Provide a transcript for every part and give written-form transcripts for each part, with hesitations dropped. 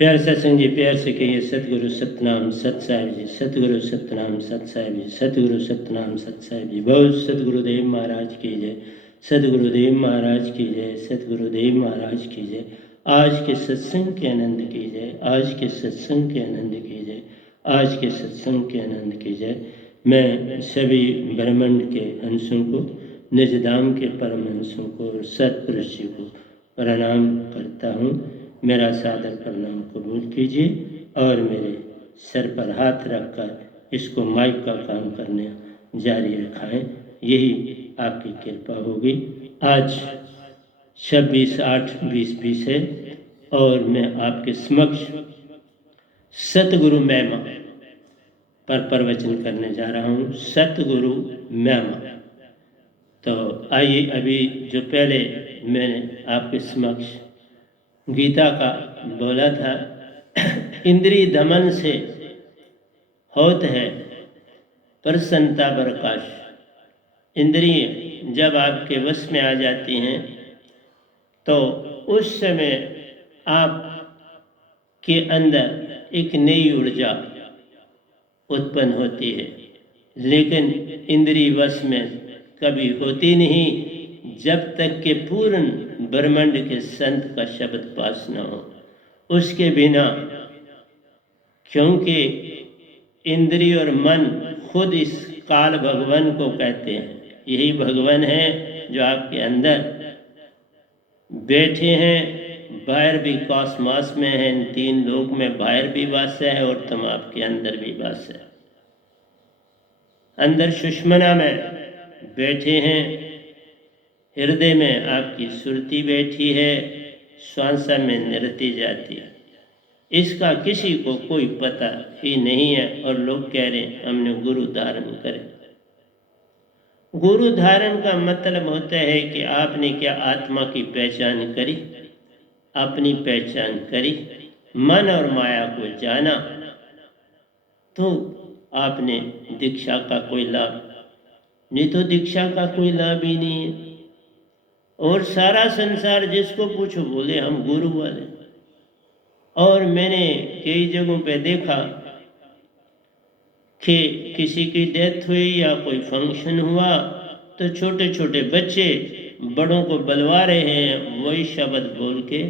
प्यार सत्संग जी, प्यार से कहिए सतगुरु सतनाम सत साहिब जी, सतगुरु सतनाम सत साहिब जी, सतगुरु सतनाम सत साहिब जी। बहुत सतगुरुदेव महाराज की जय, सतगुरुदेव महाराज की जय, सतगुरुदेव महाराज की जय। आज के सत्संग के आनंद की जय, आज के सत्संग के आनंद की जय, आज के सत्संग के आनंद की जय। मैं सभी ब्रह्मांड के अंशों को, निज धाम के परम अंशों को और सतपुरुष जी को प्रणाम करता हूँ। मेरा सादर प्रणाम कबूल कीजिए और मेरे सर पर हाथ रखकर इसको माइक का काम करने जारी रखाएं, यही आपकी कृपा होगी। आज 26/8/2020 है और मैं आपके समक्ष सतगुरु महिमा पर प्रवचन करने जा रहा हूँ। सतगुरु महिमा। तो आइए, अभी जो पहले मैंने आपके समक्ष गीता का बोला था, इंद्रिय दमन से होत है प्रसन्नता प्रकाश। इंद्रिय जब आपके वश में आ जाती हैं तो उस समय आप के अंदर एक नई ऊर्जा उत्पन्न होती है, लेकिन इंद्रिय वश में कभी होती नहीं जब तक कि पूर्ण ब्रह्मांड के संत का शब्द पास न हो। उसके बिना, क्योंकि इंद्रिय और मन खुद इस काल भगवान को कहते हैं, यही भगवान है जो आपके अंदर बैठे हैं। बाहर भी कॉस्मॉस में है, इन 3 लोक में बाहर भी वास है और तुम आपके अंदर भी वास है। अंदर सुषमना में बैठे हैं, हृदय में आपकी सुरती बैठी है, श्वासा में निरती जाती है। इसका किसी को कोई पता ही नहीं है और लोग कह रहे हैं हमने गुरु धारण करे। गुरु धारण का मतलब होता है कि आपने क्या आत्मा की पहचान करी, अपनी पहचान करी, मन और माया को जाना, तो आपने दीक्षा का कोई लाभ, नहीं तो दीक्षा का कोई लाभ ही नहीं है। और सारा संसार जिसको पूछो बोले हम गुरु वाले। और मैंने कई जगहों पे देखा कि किसी की डेथ हुई या कोई फंक्शन हुआ तो छोटे छोटे बच्चे बड़ों को बुलवा रहे हैं वही शब्द बोल के।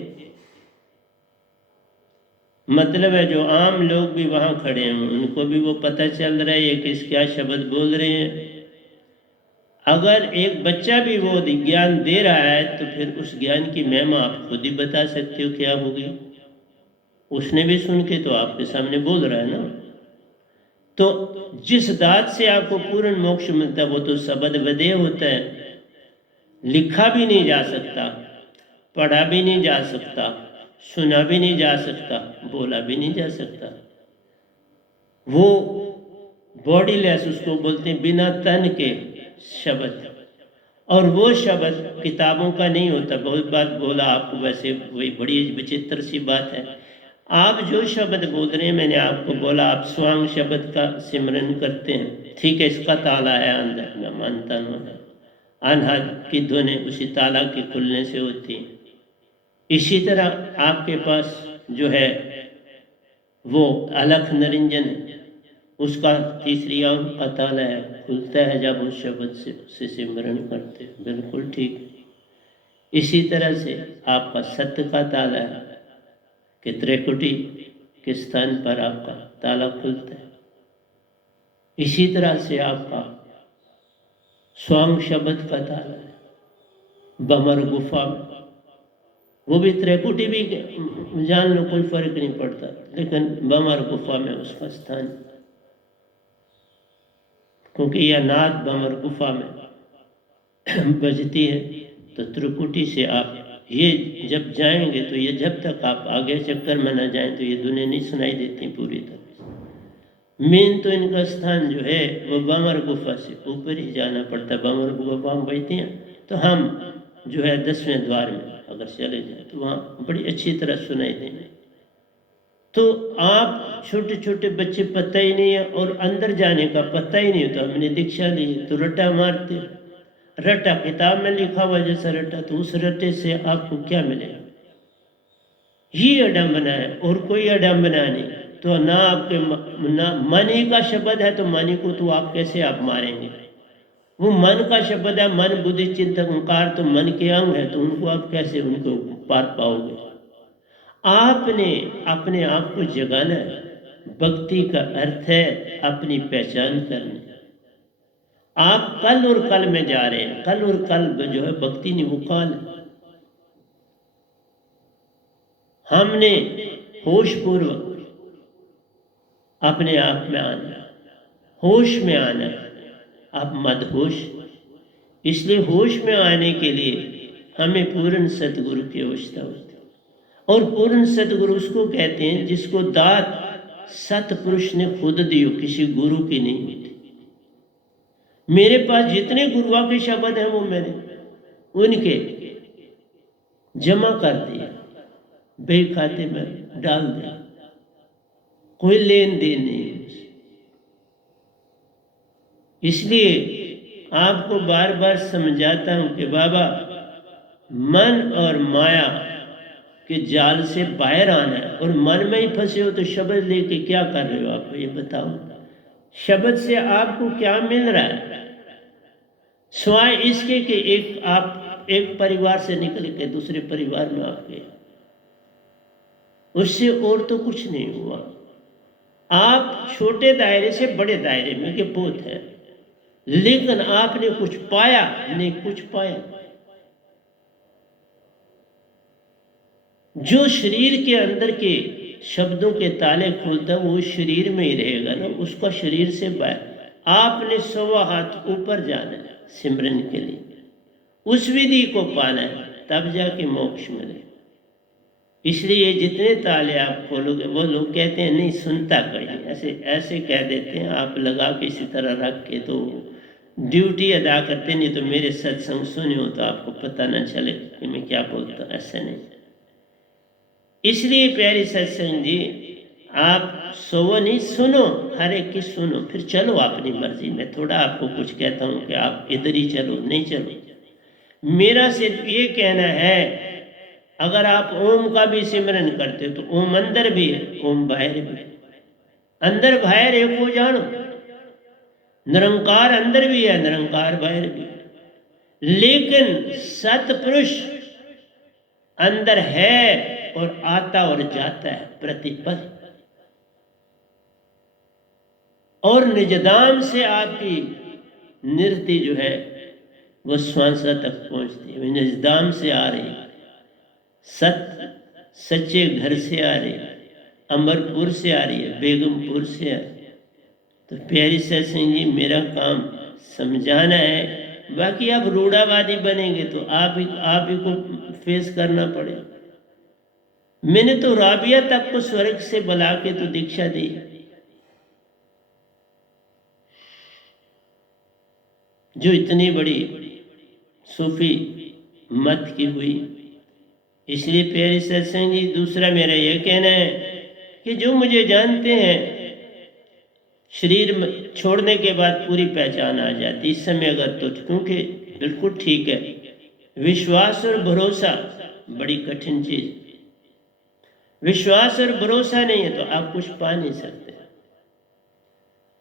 मतलब है जो आम लोग भी वहाँ खड़े हैं उनको भी वो पता चल रहा है ये किस क्या शब्द बोल रहे हैं। अगर एक बच्चा भी वो ज्ञान दे रहा है तो फिर उस ज्ञान की महिमा आप खुद ही बता सकते हो क्या होगी। उसने भी सुन के तो आपके सामने बोल रहा है ना। तो जिस दात से आपको पूर्ण मोक्ष मिलता है वो तो शब्द वदे होता है, लिखा भी नहीं जा सकता, पढ़ा भी नहीं जा सकता, सुना भी नहीं जा सकता, बोला भी नहीं जा सकता। वो बॉडीलेस उसको बोलते हैं, बिना तन के शब्द। और वो शब्द किताबों का नहीं होता। बहुत बात बोला आपको, वैसे वही बड़ी विचित्र सी बात है। आप जो शब्द बोल रहे हैं, मैंने आपको बोला आप स्वांग शब्द का सिमरन करते हैं, ठीक है, इसका ताला है अंदर, मैं मानता हूँ। अनहद की ध्वनि उसी ताला के खुलने से होती है। इसी तरह आपके पास जो है वो अलख निरंजन है, उसका तीसरी आंख का ताला है, खुलता है जब उस शब्द से सिमरन करते हैं। बिल्कुल ठीक। इसी तरह से आपका सत्य का ताला है कि त्रिकुटी के स्थान पर आपका ताला खुलता है। इसी तरह से आपका स्वांग शब्द का ताला है बमर गुफा में। वो भी त्रिकुटी भी जान लो, कोई फर्क नहीं पड़ता, लेकिन बमर गुफा में उसका स्थान, क्योंकि यह नाद बमर गुफा में बजती है। तो त्रिकुटी से आप ये जब जाएंगे तो ये जब तक आप आगे चक्कर में न जाएं तो ये दुनिया नहीं सुनाई देती पूरी तरह। मेन तो इनका स्थान जो है वो बमर गुफा से ऊपर ही जाना पड़ता है। बमर गुफा में बैठते हैं तो हम जो है 10वें द्वार में अगर चले जाए तो वहाँ बड़ी अच्छी तरह सुनाई देंगे। तो आप छोटे छोटे बच्चे पता ही नहीं है और अंदर जाने का पता ही नहीं होता। हमने दीक्षा ली तो रट्टा मारते, रट्टा किताब में लिखा हुआ जैसा रट्टा, तो उस रट्टे से आपको क्या मिलेगा? ही अडम्बना है और कोई अडम्बना नहीं। तो ना आपके ना मन ही का शब्द है, तो मन ही को तो आप कैसे आप मारेंगे? वो मन का शब्द है, मन बुद्धि चित्त अहंकार तो मन के अंग है, तो उनको आप कैसे उनको पार पाओगे? आपने अपने आप को जगाना है। भक्ति का अर्थ है अपनी पहचान करनी। आप कल और कल में जा रहे हैं, कल और कल जो है भक्ति नहीं, वो काल है। हमने होश पूर्वक अपने आप में आना, होश में आना। आप मदहोश, इसलिए होश में आने के लिए हमें पूर्ण सतगुरु की आवश्यकता होती है। और पूर्ण सतगुरु उसको कहते हैं जिसको दात सतपुरुष ने खुद दियो, किसी गुरु की नहीं होती। मेरे पास जितने गुरुआ के शब्द हैं वो मैंने उनके जमा कर दिया, बे खाते में डाल दिया, कोई लेन देन नहीं। इसलिए आपको बार बार समझाता हूं कि बाबा, मन और माया के जाल से बाहर आना है। और मन में ही फंसे हो तो शब्द लेके क्या कर रहे हो आप, ये बताओ। शब्द से आपको क्या मिल रहा है सिवाय इसके कि आप एक परिवार से निकल के दूसरे परिवार में आ गए, उससे और तो कुछ नहीं हुआ। आप छोटे दायरे से बड़े दायरे में के पोत है, लेकिन आपने कुछ पाया नहीं, कुछ पाया। जो शरीर के अंदर के शब्दों के ताले खोलता है वो शरीर में ही रहेगा ना, उसका शरीर से बाहर। आपने 100 हाथ ऊपर जाना है सिमरन के लिए, उस विधि को पाना है, तब जाके मोक्ष मिले। इसलिए जितने ताले आप खोलोगे, वो लोग कहते हैं नहीं सुनता कोई, ऐसे ऐसे कह देते हैं। आप लगा के इसी तरह रख के तो ड्यूटी अदा करते, नहीं तो मेरे सत्संग सुने हो तो आपको पता ना चले कि मैं क्या बोलता हूँ, ऐसे नहीं। इसलिए प्यारी सत्संग जी, आप सो नहीं, सुनो, हर एक की सुनो, फिर चलो अपनी मर्जी में। थोड़ा आपको कुछ कहता हूँ कि आप इधर ही चलो, नहीं चलो। मेरा सिर्फ ये कहना है, अगर आप ओम का भी सिमरन करते हो तो ओम अंदर भी है, ओम बाहर भी है। अंदर बाहर एक हो जानो। निरंकार अंदर भी है, निरंकार बाहर भी है। लेकिन सतपुरुष अंदर है और आता और जाता है प्रतिपल। और निजदाम से आपकी नृत्य जो है वो श्वासा तक पहुंचती है, निजदाम से आ रही है, सच्चे घर से आ रही है, अमरपुर से आ रही है, बेगमपुर से आ रही है। तो प्यारी सत्संग जी, मेरा काम समझाना है। बाकी आप रूढ़ावादी बनेंगे तो आप ही को फेस करना पड़ेगा। मैंने तो राबिया तक को स्वर्ग से बुला के तो दीक्षा दी, जो इतनी बड़ी सूफी मत की हुई। इसलिए प्यारी सत्संग जी, दूसरा मेरा यह कहना है कि जो मुझे जानते हैं, शरीर छोड़ने के बाद पूरी पहचान आ जाती। इस समय अगर तो क्योंकि बिल्कुल ठीक है, विश्वास और भरोसा बड़ी कठिन चीज। विश्वास और भरोसा नहीं है तो आप कुछ पा नहीं सकते,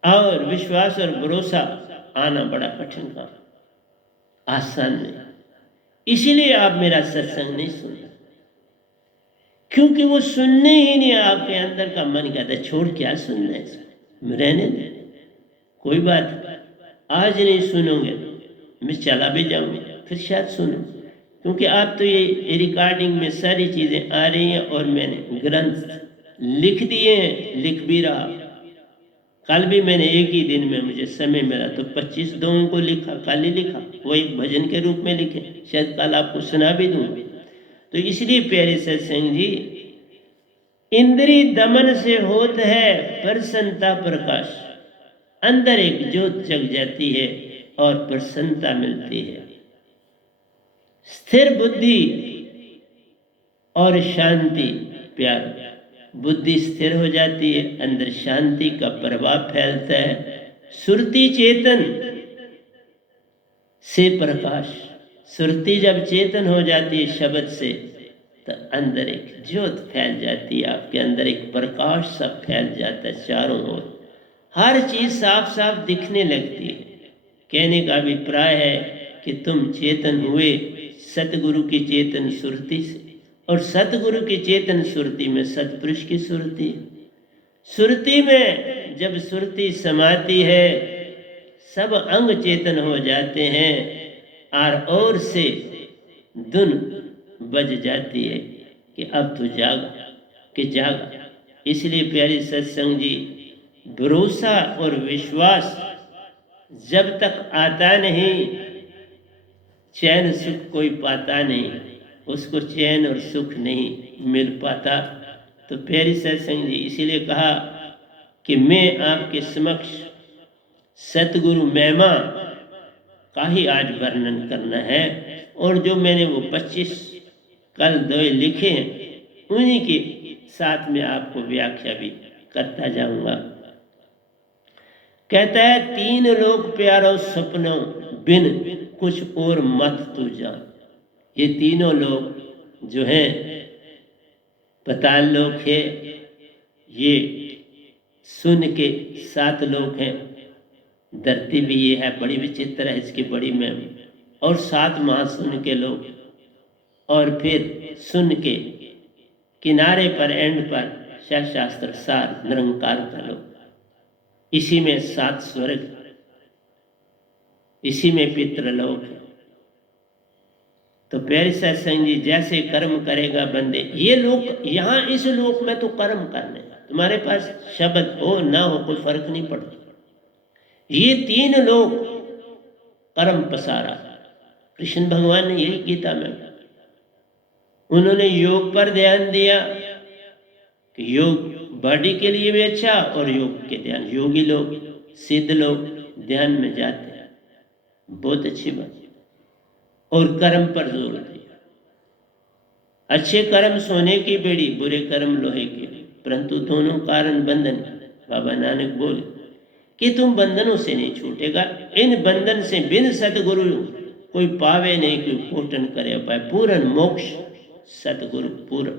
और विश्वास और भरोसा आना बड़ा कठिन काम, आसान नहीं। इसीलिए आप मेरा सत्संग नहीं सुनते, क्योंकि वो सुनने ही नहीं। आपके अंदर का मन कहता है छोड़, क्या सुनना है, रहने दे, कोई बात, आज नहीं सुनोगे, मैं चला भी जाऊंगा, फिर शायद सुनो। क्योंकि आप तो ये रिकॉर्डिंग में सारी चीज़ें आ रही हैं, और मैंने ग्रंथ लिख दिए हैं, लिख भी रहा। कल भी मैंने एक ही दिन में मुझे समय मिला तो 25 दोहों को लिखा, कल ही लिखा, वो एक भजन के रूप में लिखे, शायद कल आपको सुना भी दूंगी। तो इसलिए प्यारे सत्संग जी, इंद्री दमन से होत है प्रसन्नता प्रकाश, अंदर एक ज्योत जग जाती है और प्रसन्नता मिलती है। स्थिर बुद्धि और शांति, प्यार, बुद्धि स्थिर हो जाती है, अंदर शांति का प्रभाव फैलता है। सुरति चेतन से प्रकाश, सुरति जब चेतन हो जाती है शब्द से, तो अंदर एक ज्योत फैल जाती है, आपके अंदर एक प्रकाश सा फैल जाता है चारों ओर, हर चीज साफ साफ दिखने लगती है। कहने का अभिप्राय है कि तुम चेतन हुए सतगुरु की चेतन सुरति से, और सतगुरु की चेतन सुरति में सतपुरुष की सुरति। सुरति में जब सुरति समाती है, सब अंग चेतन हो जाते हैं, और से धुन बज जाती है कि अब तो जागा, कि जागा। इसलिए प्यारे सत्संग जी, भरोसा और विश्वास जब तक आता नहीं, चैन सुख कोई पाता नहीं, उसको चैन और सुख नहीं मिल पाता। तो प्यारे सत्संग जी, इसीलिए कहा कि मैं आपके समक्ष सतगुरु महिमा का ही आज वर्णन करना है, और जो मैंने वो 25 कल दोए लिखे हैं उन्हीं के साथ में आपको व्याख्या भी करता जाऊंगा। कहता है, 3 लोग प्यारो सपनों बिन कुछ और मत तू जान। ये तीनों लोग जो हैं, पाताल लोक है, ये सुन के 7 लोग हैं, धरती भी ये है, बड़ी विचित्र है इसकी बड़ी में, और 7 महासुन के लोग, और फिर सुन के किनारे पर एंड पर शास्त्र सार निरंकार का लोग, इसी में 7 स्वर्ग, इसी में पितृलोक है। तो प्यारे सत्संग जी, जैसे कर्म करेगा बंदे, ये लोग यहाँ इस लोक में तो कर्म करने, तुम्हारे पास शब्द हो ना हो कोई फर्क नहीं पड़ता। ये 3 लोग कर्म पसारा, कृष्ण भगवान ने यही गीता में, उन्होंने योग पर ध्यान दिया कि योग बॉडी के लिए भी अच्छा, और योग के ध्यान, योगी लोग सिद्ध लोग ध्यान में जाते हैं, बहुत अच्छी बात, और कर्म पर जोर दिया। अच्छे कर्म सोने की बेड़ी, बुरे कर्म लोहे की, परंतु दोनों कारण बंधन। बाबा नानक बोले कि तुम बंधनों से नहीं छूटेगा, इन बंधन से बिन सतगुरु कोई पावे नहीं, कोई पोटन करे पाए। पूर्ण मोक्ष सतगुरु पूर्ण,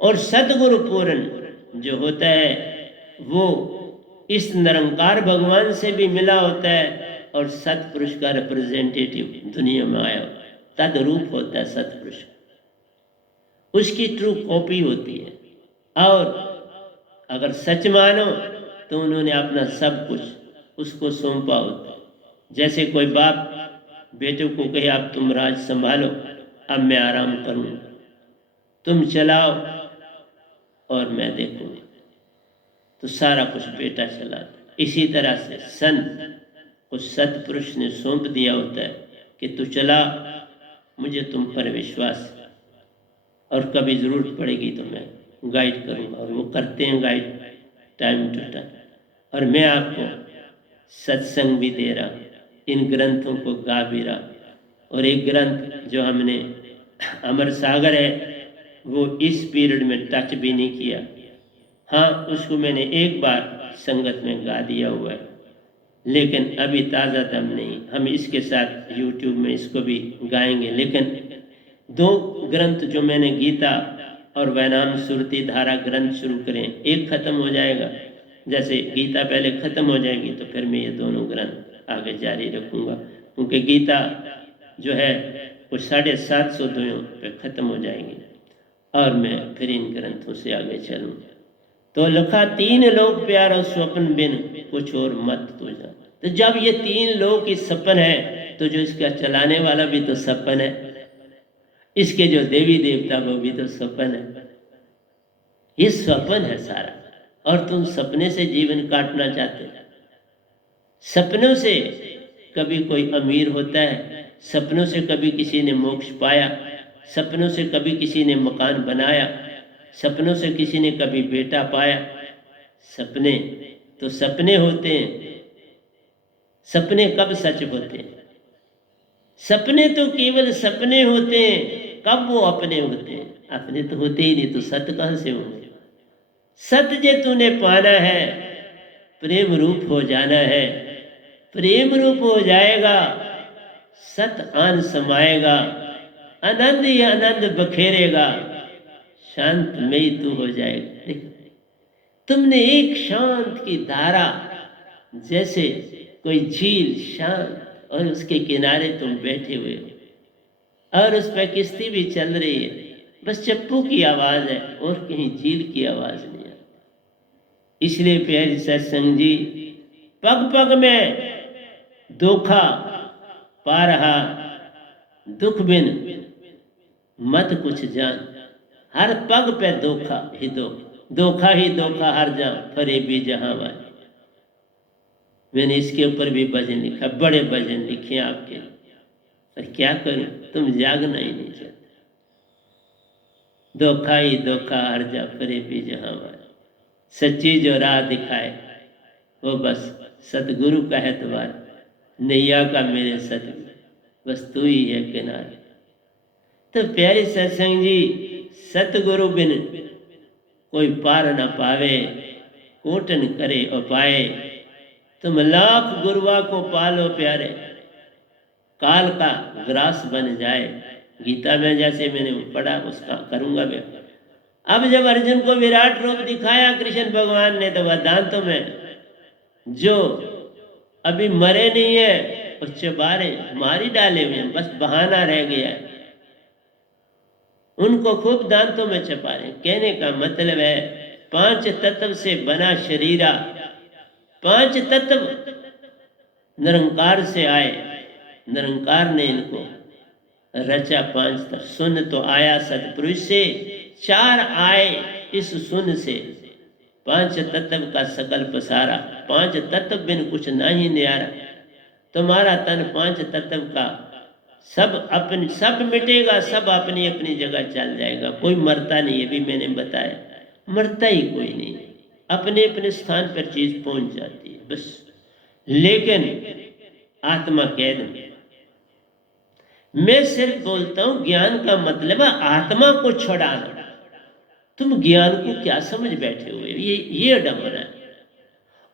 और सतगुरु पूर्ण जो होता है वो इस निरंकार भगवान से भी मिला होता है, और सतपुरुष का रिप्रेजेंटेटिव दुनिया में आया, तद्रूप होता है सतपुरुष, उसकी ट्रू कॉपी होती है। और अगर सच मानो तो उन्होंने अपना सब कुछ उसको सौंपा होता है। जैसे कोई बाप बेटे को कहे, आप तुम राज संभालो, अब मैं आराम करूंगा, तुम चलाओ और मैं देखूंगा, तो सारा कुछ बेटा चलाता। इसी तरह से संत को सतपुरुष ने सौंप दिया होता है कि तू चला, मुझे तुम पर विश्वास है, और कभी जरूरत पड़ेगी तो मैं गाइड करूंगा, और वो करते हैं गाइड टाइम टू टाइम। और मैं आपको सत्संग भी दे रहा, इन ग्रंथों को गा भी रहा, और एक ग्रंथ जो हमने अमर सागर है वो इस पीरियड में टच भी नहीं किया। हाँ, उसको मैंने एक बार संगत में गा दिया हुआ है, लेकिन अभी ताज़ा दम नहीं। हम इसके साथ YouTube में इसको भी गाएंगे। लेकिन 2 ग्रंथ जो मैंने गीता और वैनाम सुरति धारा ग्रंथ शुरू करें, एक खत्म हो जाएगा, जैसे गीता पहले खत्म हो जाएगी तो फिर मैं ये दोनों ग्रंथ आगे जारी रखूँगा, क्योंकि गीता जो है वो 750 दोयों पे ख़त्म हो जाएगी, और मैं फिर इन ग्रंथों से आगे चलूँ। तो लिखा, 3 लोग प्यारा स्वप्न बिन कुछ और मत तो जा। तो जब ये 3 लोग की सपन है, तो जो इसका चलाने वाला भी तो सपन है, इसके जो देवी देवता वो भी तो सपन है। ये सपन है सारा, और तुम सपने से जीवन काटना चाहते हो। सपनों से कभी कोई अमीर होता है, सपनों से कभी किसी ने मोक्ष पाया, सपनों से कभी किसी ने मकान बनाया, सपनों से किसी ने कभी बेटा पाया। सपने तो सपने होते हैं, सपने कब सच होते हैं? सपने तो केवल सपने होते हैं, कब वो अपने होते हैं? अपने तो होते ही नहीं, तो सत्य कहाँ से होंगे? सत्य जे तूने पाना है, प्रेम रूप हो जाना है, प्रेम रूप हो जाएगा, सत आन समाएगा, आनंद ही आनंद बखेरेगा, शांतमयी तू हो जाएगा। देख, तुमने एक शांत की धारा, जैसे कोई झील शांत, और उसके किनारे तुम बैठे हुए हो और उस पर किश्ती भी चल रही है, बस चप्पू की आवाज है और कहीं झील की आवाज नहीं है। इसलिए प्यारी सत्संग जी, पग पग में धोखा पा रहा, दुख बिन मत कुछ जान। हर पग पे धोखा ही धोखा ही धोखा हर जा फरे भी जहां वाले। मैंने इसके ऊपर भी भजन लिखा, बड़े भजन लिखे आपके, पर क्या करूं, तुम जागना ही नहीं चाहते। धोखा ही धोखा हर जा फरे भी जहां वाले। सच्ची जो राह दिखाए वो बस सतगुरु का है द्वार। नैया का मेरे सतगुरु बस तू ही है किनारे। तो प्यारे सत्संग जी, सतगुरु बिन कोई पार न पावे, कोटन करे उपाय। तुम लाख गुरुआ को पालो प्यारे, काल का ग्रास बन जाए। गीता में जैसे मैंने पढ़ा उसका करूंगा मैं। अब जब अर्जुन को विराट रूप दिखाया कृष्ण भगवान ने, तो वह दांतों में जो अभी मरे नहीं है उस चबारे मारी डाले हुए, बस बहाना रह गया है, उनको खूब दांतों में चपा रहे। कहने का मतलब है, 5 तत्व से बना शरीरा, 5 तत्व निरंकार से आए, निरंकार ने इनको रचा। 5 तत्व सुन तो आया सतपुरुष से, 4 आए इस सुन से। 5 तत्व का सकल पसारा, 5 तत्व बिन कुछ नहीं न्यारा। तुम्हारा तन 5 तत्व का सब मिटेगा, सब अपनी अपनी जगह चल जाएगा। कोई मरता नहीं, ये भी मैंने बताया, मरता ही कोई नहीं, अपने अपने स्थान पर चीज पहुंच जाती है बस। लेकिन आत्मा कैद में। मैं सिर्फ बोलता हूं ज्ञान का मतलब है आत्मा को छुड़ाना। तुम ज्ञान को क्या समझ बैठे हुए, ये डमर है।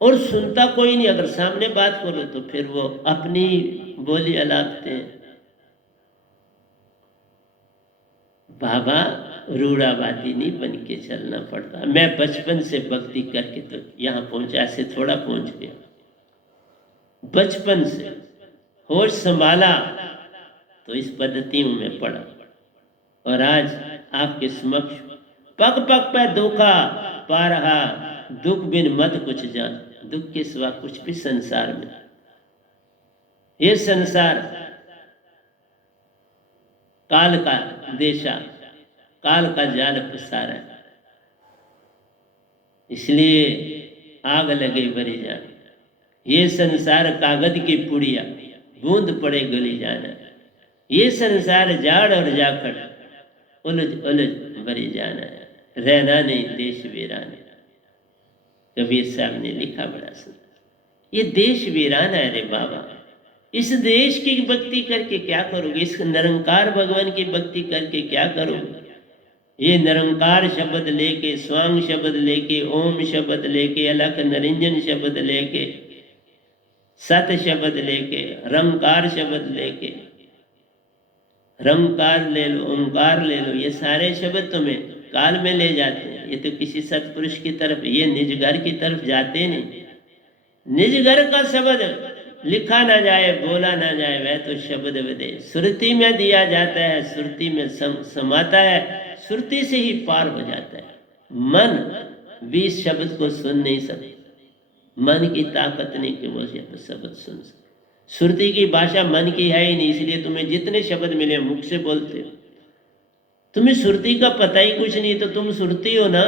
और सुनता कोई नहीं, अगर सामने बात करो तो फिर वो अपनी बोली अलापते हैं। बाबा रूढ़ावादी नहीं बन के चलना पड़ता। मैं बचपन से भक्ति करके तो यहाँ पहुंचा, ऐसे थोड़ा पहुंच गया। बचपन से होश संभाला तो इस पद्धति में पड़ा, और आज आपके समक्ष पग पग पर धोखा पा रहा, दुख बिन मत कुछ जान। दुख के सिवा कुछ भी संसार में, ये संसार काल का देशा, काल का जाल पसारा है। इसलिए आग लगे भरी जान। ये संसार कागज की पुड़िया, बूंद पड़े गली जाना। ये संसार जाड़ और जाखड़, उलझ उलझ भरी जाना। रहना नहीं देश वीराना। कबीर साहब ने लिखा बड़ा सुंदर, ये देश वीराना है रे बाबा। इस देश की भक्ति करके क्या करोगे, इस निरंकार भगवान की भक्ति करके क्या करोगे। ये निरंकार शब्द लेके, स्वांग शब्द लेके, ओम शब्द लेके, अलख निरंजन शब्द लेके, सत शब्द लेके, रंकार शब्द लेके, रंकार ले लो, ओंकार ले लो, ये सारे शब्द तुम्हें काल में ले जाते हैं। ये तो किसी सतपुरुष की तरफ, ये निज घर की तरफ जाते नहीं। निज घर का शब्द लिखा ना जाए, बोला ना जाए, वह तो शब्द विदे सुरति में दिया जाता है, सुरति में समाता है, सुरति से ही पार हो जाता है। मन 20 शब्द को सुन नहीं सकता, मन की ताकत नहीं कि वो शब्द सुन सके। सुरति की भाषा मन की है ही नहीं, इसलिए तुम्हें जितने शब्द मिले मुख से बोलते हो। तुम्हें सुरती का पता ही कुछ नहीं, तो तुम सुरती हो ना,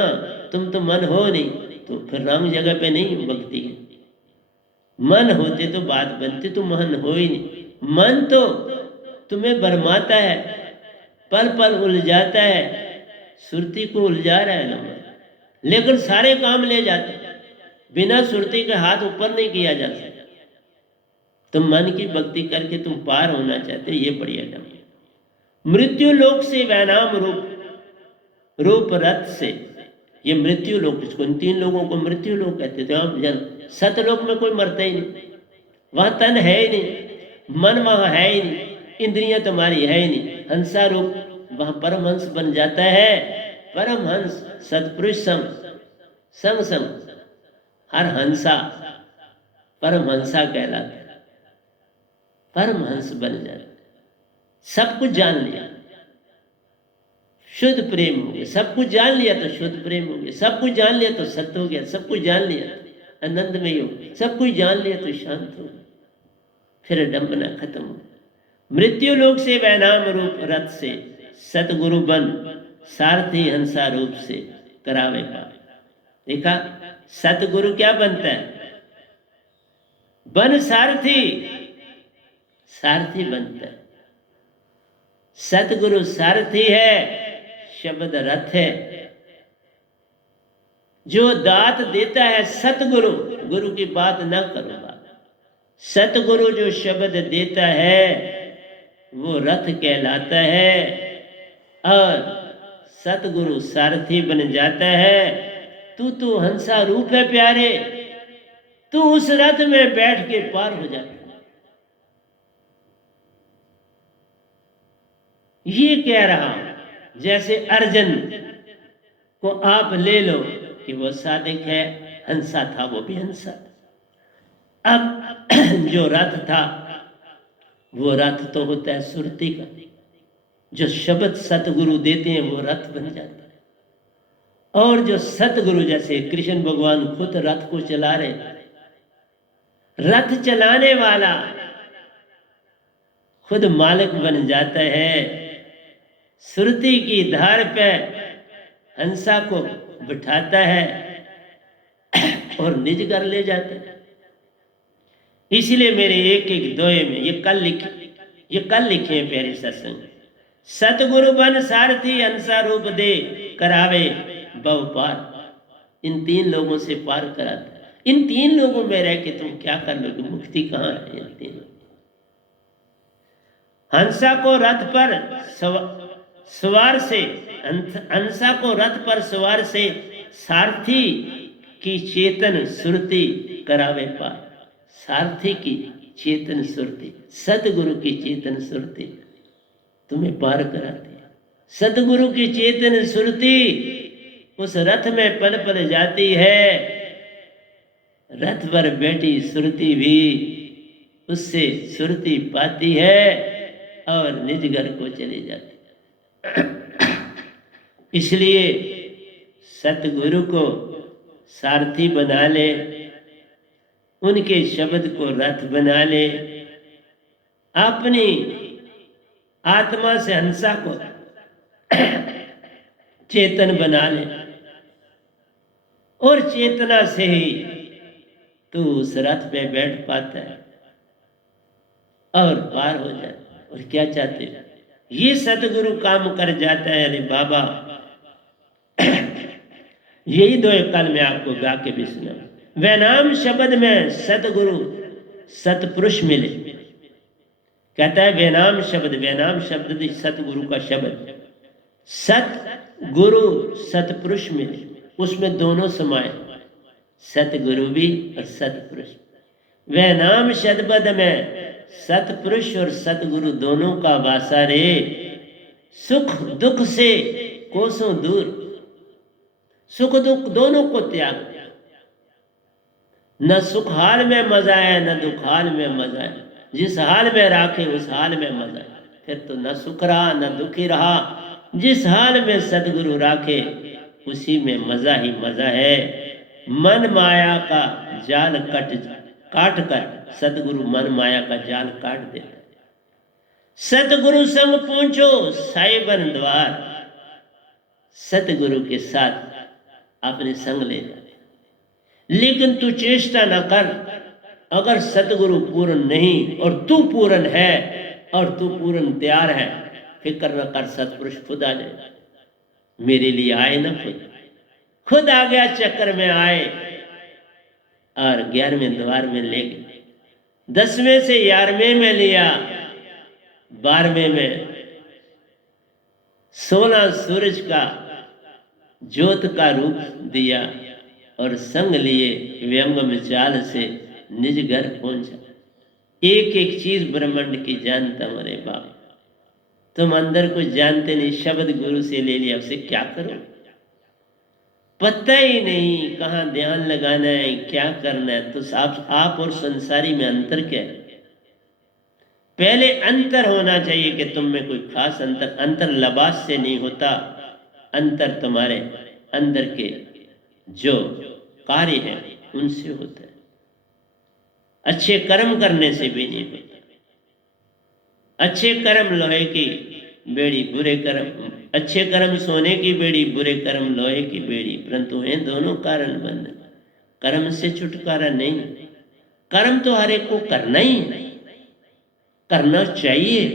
तुम तो मन हो नहीं, तो फिर रंग जगह पे नहीं भक्ति है। मन होते तो बात बनती, तो मन हो ही नहीं। मन तो तुम्हें भरमाता है, पल पल उलझाता है। सुरती को उलझा रहा है ना मन, लेकिन सारे काम ले जाते हैं। बिना सुरती के हाथ ऊपर नहीं किया जा सकता। तुम मन की भक्ति करके तुम पार होना चाहते, ये बढ़िया ढंग। मृत्यु लोक से वैनाम रूप रथ से, ये मृत्यु लोक, इसको इन 3 लोगों को मृत्यु लोक कहते थे। हम जन सतलोक में कोई मरता ही नहीं, वहां तन है ही नहीं, मन वहां है ही नहीं, इंद्रियां तुम्हारी है ही नहीं। हंसा रूप वहां परमहंस बन जाता है, परमहंस सतपुरुष संग संग हर हंसा परमहंसा कहलाता है, परमहंस बन जाता, सब कुछ जान लिया, शुद्ध प्रेम हो गया, सब कुछ जान लिया तो शुद्ध प्रेम हो गया, सब कुछ जान लिया तो सत्य हो गया, सब कुछ जान लिया तो आनंदमय हो गया, सब कुछ जान लिया तो शांत हो गया, फिर डंबना खत्म हो। मृत्यु लोक से वैनाम रूप रथ से सतगुरु बन सारथी हंसा रूप से करावे पार। देखा, सतगुरु क्या बनता है? बन सारथी, सारथी बनता है। सतगुरु सारथी है, शब्द रथ है। जो दात देता है सतगुरु, गुरु की बात ना करो बात, सतगुरु जो शब्द देता है वो रथ कहलाता है, और सतगुरु सारथी बन जाता है। तू हंसा रूप है प्यारे, तू उस रथ में बैठ के पार हो जाता है। ये कह रहा हूं, जैसे अर्जुन को आप ले लो कि वो सादिक है, हंसा था, वो भी हंसा था। अब जो रथ था वो रथ तो होता है सुरती का, जो शब्द सतगुरु देते हैं वो रथ बन जाता है। और जो सतगुरु, जैसे कृष्ण भगवान खुद रथ को चला रहे, रथ चलाने वाला खुद मालिक बन जाता है। सुरती की धार पे हंसा को बिठाता है और निज घर ले जाता है। इसलिए मेरे एक एक दोहे में ये कल लिखे हैं प्यारे सत्संग, सतगुरु बन सारथी हंसा रूप दे करावे बहु पार। इन तीन लोगों से पार कराता है। इन तीन लोगों में रह के तुम क्या कर लोगे? मुक्ति कहाँ है? इन तीन, हंसा को रथ पर सवार से, हंसा को रथ पर सवार से सारथी की चेतन सुरती करावे पार। सारथी की चेतन सुरती, सतगुरु की चेतन सुरती तुम्हें पार कराती है। सतगुरु की चेतन सुरती उस रथ में पल पल जाती है। रथ पर बैठी सुरती भी उससे सुरती पाती है और निज घर को चली जाती है। इसलिए सतगुरु को सारथी बना ले, उनके शब्द को रथ बना ले, अपनी आत्मा से हंसा को चेतन बना ले, और चेतना से ही तू उस रथ पे बैठ पाता है और पार हो जाता। और क्या चाहते हो? ये सतगुरु काम कर जाता है। अरे बाबा, यही दो कल मैं आपको गा के भी सुना। वैनाम शब्द में सतगुरु सतपुरुष मिले। कहता है वैनाम शब्द सतगुरु का शब्द, सतगुरु सतपुरुष मिले, उसमें दोनों समाये, सतगुरु भी और सतपुरुष। वैनाम शब्द में सतपुरुष और सतगुरु दोनों का वासा रे, सुख दुख से कोसों दूर, सुख दुख दोनों को त्याग। न सुख हाल में मजा है न दुख हाल में मजा है, जिस हाल में राखे उस हाल में मजा है। फिर तो न सुख रहा न दुखी रहा, जिस हाल में सतगुरु राखे उसी में मजा ही मजा है। मन माया का जाल काट कर सतगुरु मन माया का जाल काट देता है। सतगुरु संग पहुंचो साइबन द्वार, सतगुरु के साथ अपने संग ले जा। लेकिन तू चेष्टा न कर, अगर सतगुरु पूर्ण नहीं और तू पूर्ण है और तू पूर्ण तैयार है, फिक्र न कर, सतपुरुष खुद आ जाए। मेरे लिए आए ना, खुद आ गया, चक्कर में आए और 11वें द्वार में ले गए। 10वें से 11वें में लिया, 12वें में 16 सूरज का ज्योत का रूप दिया और संग लिए व्यंगम चाल से निज घर पहुंचा। एक एक चीज ब्रह्मांड की जानता हूं। अरे बाप, तुम अंदर कुछ जानते नहीं, शब्द गुरु से ले लिया, उसे क्या करो? पता ही नहीं कहाँ ध्यान लगाना है, क्या करना है। तो आप और संसारी में अंतर क्या है? पहले अंतर होना चाहिए कि तुम में कोई खास अंतर लिबास से नहीं होता, अंतर तुम्हारे अंदर के जो कार्य हैं उनसे होता है। अच्छे कर्म करने से भी नहीं होता। अच्छे कर्म लोहे की बेड़ी, बुरे कर्म, अच्छे कर्म सोने की बेड़ी, बुरे कर्म लोहे की बेड़ी, परंतु हैं दोनों कारण बंधन। कर्म से छुटकारा नहीं। कर्म तो हर एक को करना ही है, करना चाहिए,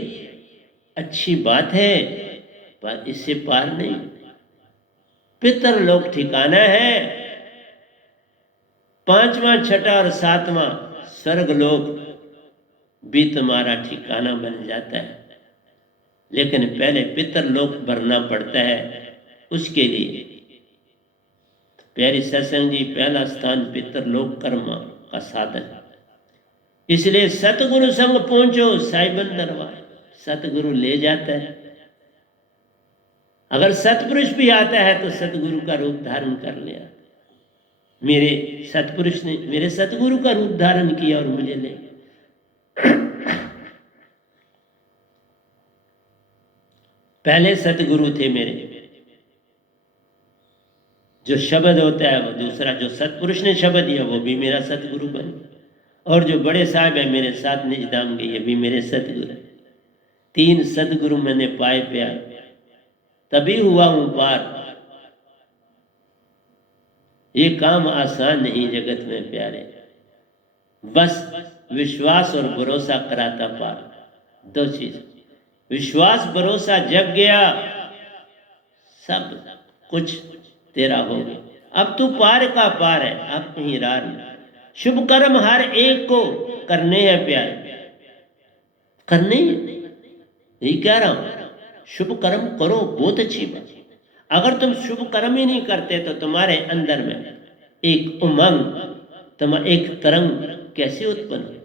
अच्छी बात है, पर इससे पार नहीं। पितरलोक ठिकाना है, 5वां, 6वां और 7वां स्वर्गलोक भी तुम्हारा ठिकाना बन जाता है। लेकिन पहले पितरलोक भरना पड़ता है। उसके लिए प्यारी सत्संग जी, पहला स्थान पितरलोक कर्म का साधन। इसलिए सतगुरु संग पहुंचो साहिबन दरबार, सतगुरु ले जाता है। अगर सतपुरुष भी आता है तो सतगुरु का रूप धारण कर लिया। मेरे सतपुरुष ने मेरे सतगुरु का रूप धारण किया और मुझे ले। पहले सतगुरु थे मेरे, जो शब्द होता है वो दूसरा, जो सतपुरुष ने शब्द दिया वो भी मेरा सतगुरु बन, और जो बड़े साहब है मेरे साथ निजधाम गए, ये भी मेरे सतगुरु है। 3 सतगुरु मैंने पाए प्यार, तभी हुआ हूं पार। ये काम आसान नहीं जगत में प्यारे, बस विश्वास और भरोसा कराता पार। 2 चीज, विश्वास भरोसा जग गया, सब कुछ तेरा हो गया। अब तू पार का पार है, अब कहीं रार नहीं। शुभ कर्म हर एक को करने हैं प्यारे, करने यही कह रहा हूं। शुभ कर्म करो, बहुत अच्छी बात। अगर तुम शुभ कर्म ही नहीं करते तो तुम्हारे अंदर में एक उमंग, एक तरंग कैसे उत्पन्न?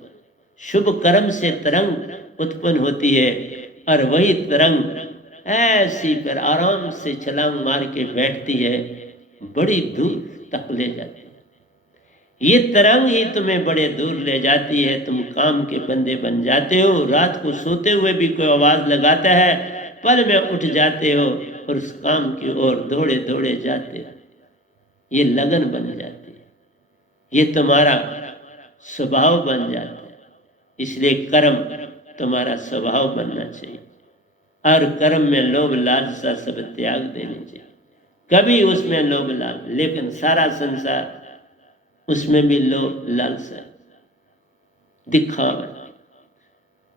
शुभ कर्म से तरंग उत्पन्न होती है, और वही तरंग ऐसी पर आराम से छलांग मार के बैठती है, बड़ी दूर तक ले जाती है। ये तरंग ही तुम्हें बड़े दूर ले जाती है। तुम काम के बंदे बन जाते हो। रात को सोते हुए भी कोई आवाज लगाता है, पल में उठ जाते हो और उस काम की ओर दौड़े दौड़े जाते हो। ये लगन बन जाती है, ये तुम्हारा स्वभाव बन जाता है। इसलिए कर्म तुम्हारा स्वभाव बनना चाहिए, और कर्म में लोभ लालसा सब त्याग देने चाहिए। कभी उसमें लोभ लाल, लेकिन सारा संसार उसमें भी लोभ लालसा, दिखावा।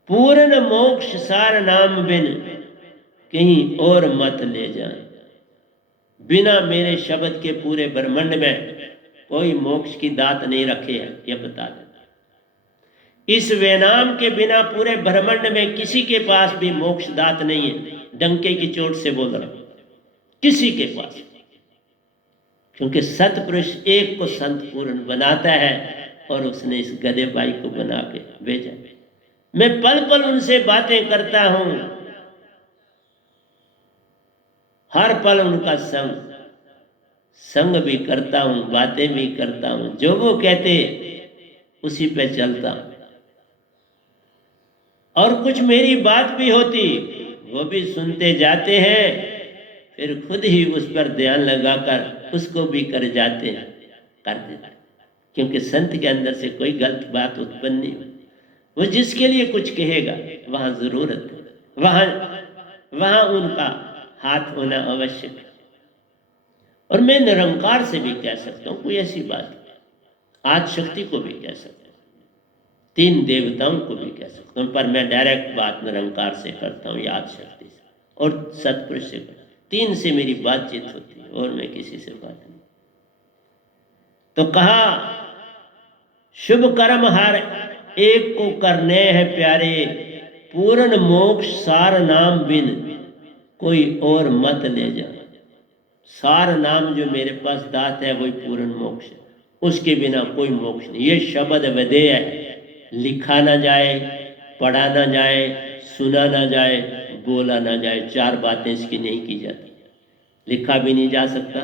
पूर्ण मोक्ष सार नाम बिन कहीं और मत ले जाए। बिना मेरे शब्द के पूरे ब्रह्मांड में कोई मोक्ष की दात नहीं रखे है, यह बता देता। इस वेनाम के बिना पूरे ब्रह्मांड में किसी के पास भी मोक्ष दात नहीं है। डंके की चोट से बोल रहा हूं, किसी के पास। क्योंकि सतपुरुष एक को संत पूर्ण बनाता है, और उसने इस गधे भाई को बना के भेजा। मैं पल पल उनसे बातें करता हूं, हर पल उनका संग भी करता हूं, बातें भी करता हूं। जो वो कहते उसी पे चलता हूं, और कुछ मेरी बात भी होती वो भी सुनते जाते हैं, फिर खुद ही उस पर ध्यान लगाकर उसको भी कर जाते हैं, कर देते। क्योंकि संत के अंदर से कोई गलत बात उत्पन्न नहीं होती। वो जिसके लिए कुछ कहेगा वहां जरूरत है, वहां उनका हाथ होना आवश्यक है। और मैं निरंकार से भी कह सकता हूं कोई ऐसी बात, आज शक्ति को भी कह सकता हूं, 3 देवताओं को भी कह सकता हूं, पर मैं डायरेक्ट बात निरंकार से करता हूं, याद शक्ति से और सतपुरुष से करता हूं। 3 से मेरी बातचीत होती है, और मैं किसी से बात नहीं। तो कहा शुभ कर्म हर एक को करने हैं प्यारे, पूर्ण मोक्ष सार नाम बिन कोई और मत ले जा। सार नाम जो मेरे पास दात है वही पूर्ण मोक्ष है, उसके बिना कोई मोक्ष नहीं। ये शब्द विधेय है, लिखा ना जाए, पढ़ा ना जाए, सुना ना जाए, बोला ना जाए। 4 बातें इसकी नहीं की जाती। लिखा भी नहीं जा सकता,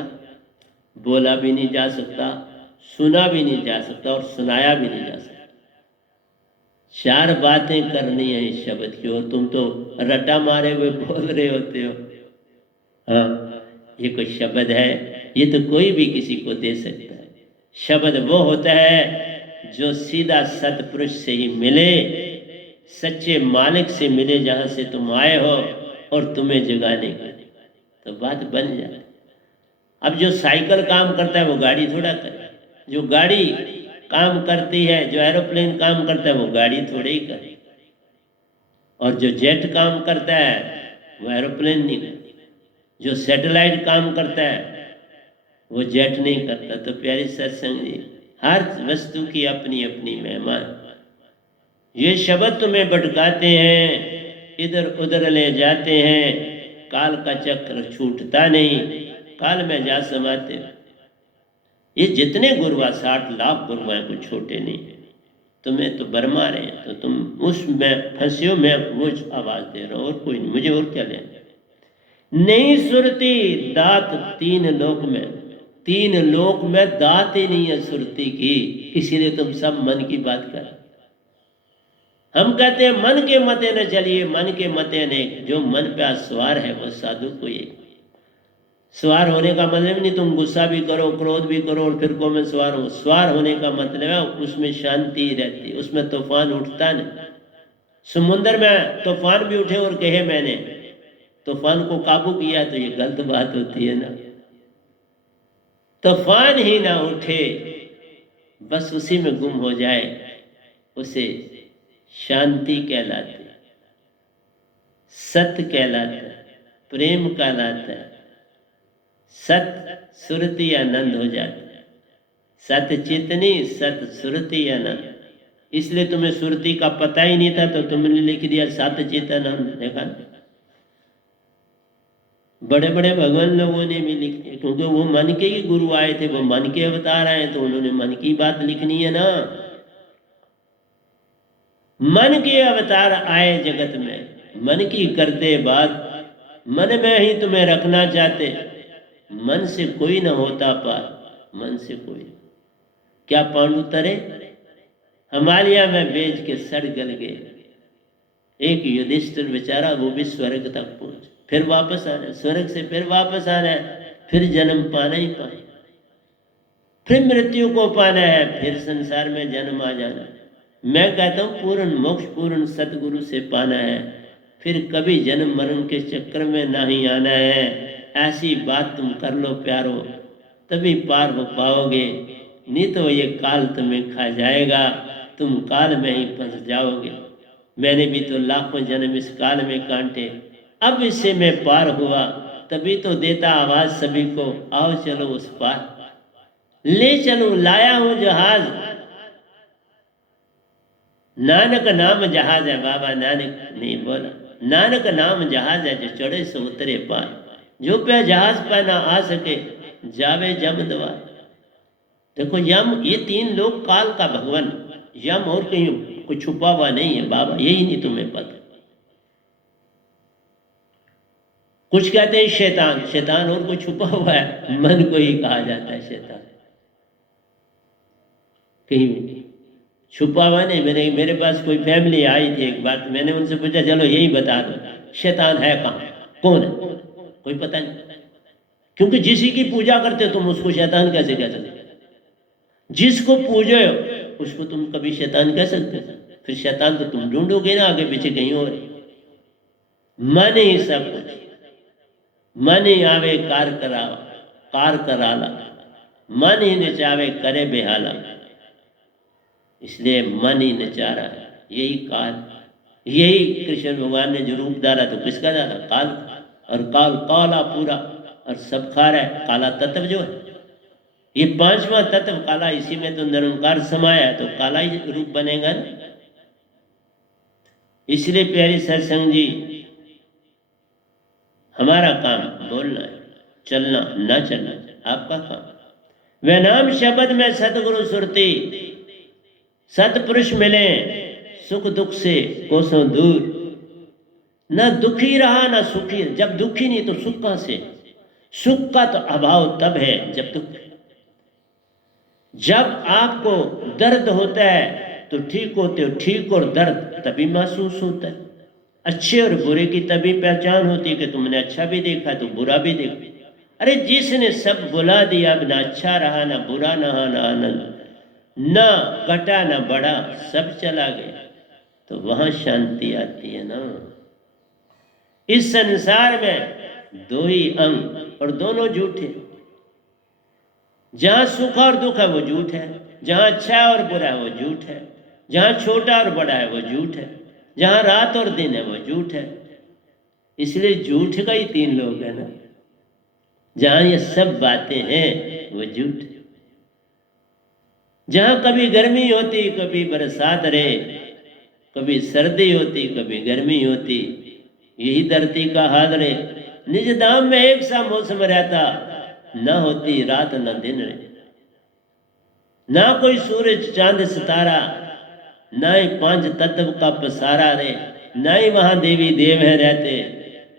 बोला भी नहीं जा सकता, सुना भी नहीं जा सकता और सुनाया भी नहीं जा सकता। चार बातें करनी है इस शब्द की और तुम तो रटा मारे हुए बोल रहे होते हो। हाँ, ये कोई शब्द है? ये तो कोई भी किसी को दे सकता है। शब्द वो होता है जो सीधा सतपुरुष से ही मिले, सच्चे मालिक से मिले, जहाँ से तुम आए हो और तुम्हें जगाने के, तो बात बन जाए। अब जो साइकिल काम करता है वो गाड़ी थोड़ा करे, जो गाड़ी काम करती है, जो एरोप्लेन काम करता है वो गाड़ी थोड़े ही करे, और जो जेट काम करता है वो एरोप्लेन नहीं करता, जो सैटेलाइट काम करता है वो जेट नहीं करता। तो प्यारे सत्संग जी, हर वस्तु की अपनी अपनी महिमा। ये शब्द तुम्हें भटकाते हैं, इधर उधर ले जाते हैं, काल का चक्र छूटता नहीं, काल में जा समाते। ये जितने गुरुआ 60 लाख गुरुआ हैं, कोई छोटे नहीं है। तुम्हें तो बरमा रहे हैं, तो तुम उसमें फंसे हो, मैं वो आवाज दे रहा हूँ, और कोई नहीं, मुझे और क्या लेना। नहीं सुरती दात तीन लोक में, तीन लोक में दात ही नहीं है सुरती की, इसीलिए तुम सब मन की बात कर। हम कहते हैं मन के मते न चलिए, मन के मते ने, जो मन पे सवार है वो साधु को ये सवार होने का मतलब नहीं तुम गुस्सा भी करो, क्रोध भी करो और फिर को मैं सवार हूं। सवार होने का मतलब है उसमें शांति रहती, उसमें तूफान उठता नहीं। समुद्र में तूफान भी उठे और कहे मैंने तूफान को काबू किया, तो ये गलत बात होती है ना। तूफान ही ना उठे, बस उसी में गुम हो जाए, उसे शांति कहलाते, सत्य कहलाता, प्रेम कहलाता है। सत सुरति आनंद हो जाता है, सत चितनी सत सुरति आनंद। इसलिए तुम्हें सुरति का पता ही नहीं था, तो तुमने लिख दिया सत चित आनंद। देखा, बड़े बड़े भगवान लोगों ने भी लिख दिया, क्योंकि वो मन के ही गुरु आए थे, वो मन के अवतार आए, तो उन्होंने मन की बात लिखनी है ना। मन के अवतार आए जगत में, मन की करते बात, मन में ही तुम्हें रखना चाहते। मन से कोई न होता पार, मन से कोई। क्या पांडु तरे हिमालय में बेच के सड़ गल गए। एक युधिष्ठिर बेचारा, वो भी स्वर्ग तक पहुंच, फिर वापस आना, स्वर्ग से फिर वापस आना है, फिर जन्म पाना ही पाना, फिर मृत्यु को पाना है, फिर संसार में जन्म आ जाना। मैं कहता हूँ पूर्ण मोक्ष पूर्ण सतगुरु से पाना है, फिर कभी जन्म मरण के चक्कर में नहीं आना है। ऐसी बात तुम कर लो प्यारो, तभी पार हो पाओगे, नहीं तो ये काल तुम्हें खा जाएगा, तुम काल में ही फंस जाओगे। मैंने भी तो लाखों जन्म इस काल में काटे, अब इससे मैं पार हुआ, तभी तो देता आवाज सभी को, आओ चलो उस पार, ले चलूं लाया हूं जहाज। नानक नाम जहाज है, बाबा नानक ने बोला, नानक नाम जहाज है, जो चढ़े सो उतरे पार। जो पे जहाज पर ना आ सके, जावे जम द्वार। देखो यम, ये तीन लोग काल का भगवान, यम और कहीं कोई छुपा हुआ नहीं है बाबा, यही नहीं तुम्हें पता। कुछ कहते हैं शैतान, शैतान और कोई छुपा हुआ है, मन को ही कहा जाता है शैतान, कहीं छुपा हुआ नहीं। मेरे पास कोई फैमिली आई थी एक बार, मैंने उनसे पूछा चलो यही बता दो शैतान है कहाँ, कौन है, कोई पता नहीं। क्योंकि जिसी की पूजा करते तुम उसको शैतान कैसे कह सकते? जिसको पूजो उसको तुम कभी शैतान कह सकते? फिर शैतान तो तुम ढूंढोगे ना आगे पीछे कहीं और। मन ही सब कुछ, मन ही आवे कार करावा, कार कराला, मन ही नचावे करे बेहाला। इसलिए मन ही नचा रहा है, यही काल, यही कृष्ण भगवान ने जो रूप डाला तो किसका डाला? काल। और काल काला पूरा और सब खा रहा है, काला तत्व जो है, ये पांचवा तत्व काला, इसी में तो निरंकार समाया, तो काला ही रूप बनेगा ना। इसलिए प्यारे सत्संग जी, हमारा काम बोलना है, चलना ना चलना आपका काम। वह नाम शब्द में सतगुरु सुरती, सतपुरुष मिले सुख दुख से कोसों दूर। न दुखी रहा न सुखी, जब दुखी नहीं तो सुख कहां से? सुख का तो अभाव तब है जब दुख जब आपको दर्द होता है तो ठीक होते हो, ठीक और दर्द तभी महसूस होता है। अच्छे और बुरे की तभी पहचान होती है कि तुमने अच्छा भी देखा तो बुरा भी देखा। अरे जिसने सब बुला दिया, अब ना अच्छा रहा ना बुरा, ना आनंद, ना घटा ना बढ़ा, सब चला गया, तो वहां शांति आती है ना। इस संसार में दो ही अंग और दोनों झूठे। जहां सुख और दुख है वो झूठ है, जहां अच्छा और बुरा है वो झूठ है, जहां छोटा और बड़ा है वो झूठ है, जहां रात और दिन है वो झूठ है। इसलिए झूठ का ही तीन लोग है ना। जहां ये सब बातें हैं वो झूठ है। जहां कभी गर्मी होती, कभी बरसात रहे, कभी सर्दी होती, कभी गर्मी होती, यही धरती का हाल रहे। निज धाम में एक सा मौसम रहता, न होती रात न दिन रहे, ना कोई सूरज चांद सितारा, ना ही पांच तत्व का पसारा रे, ना ही वहां देवी देव है रहते,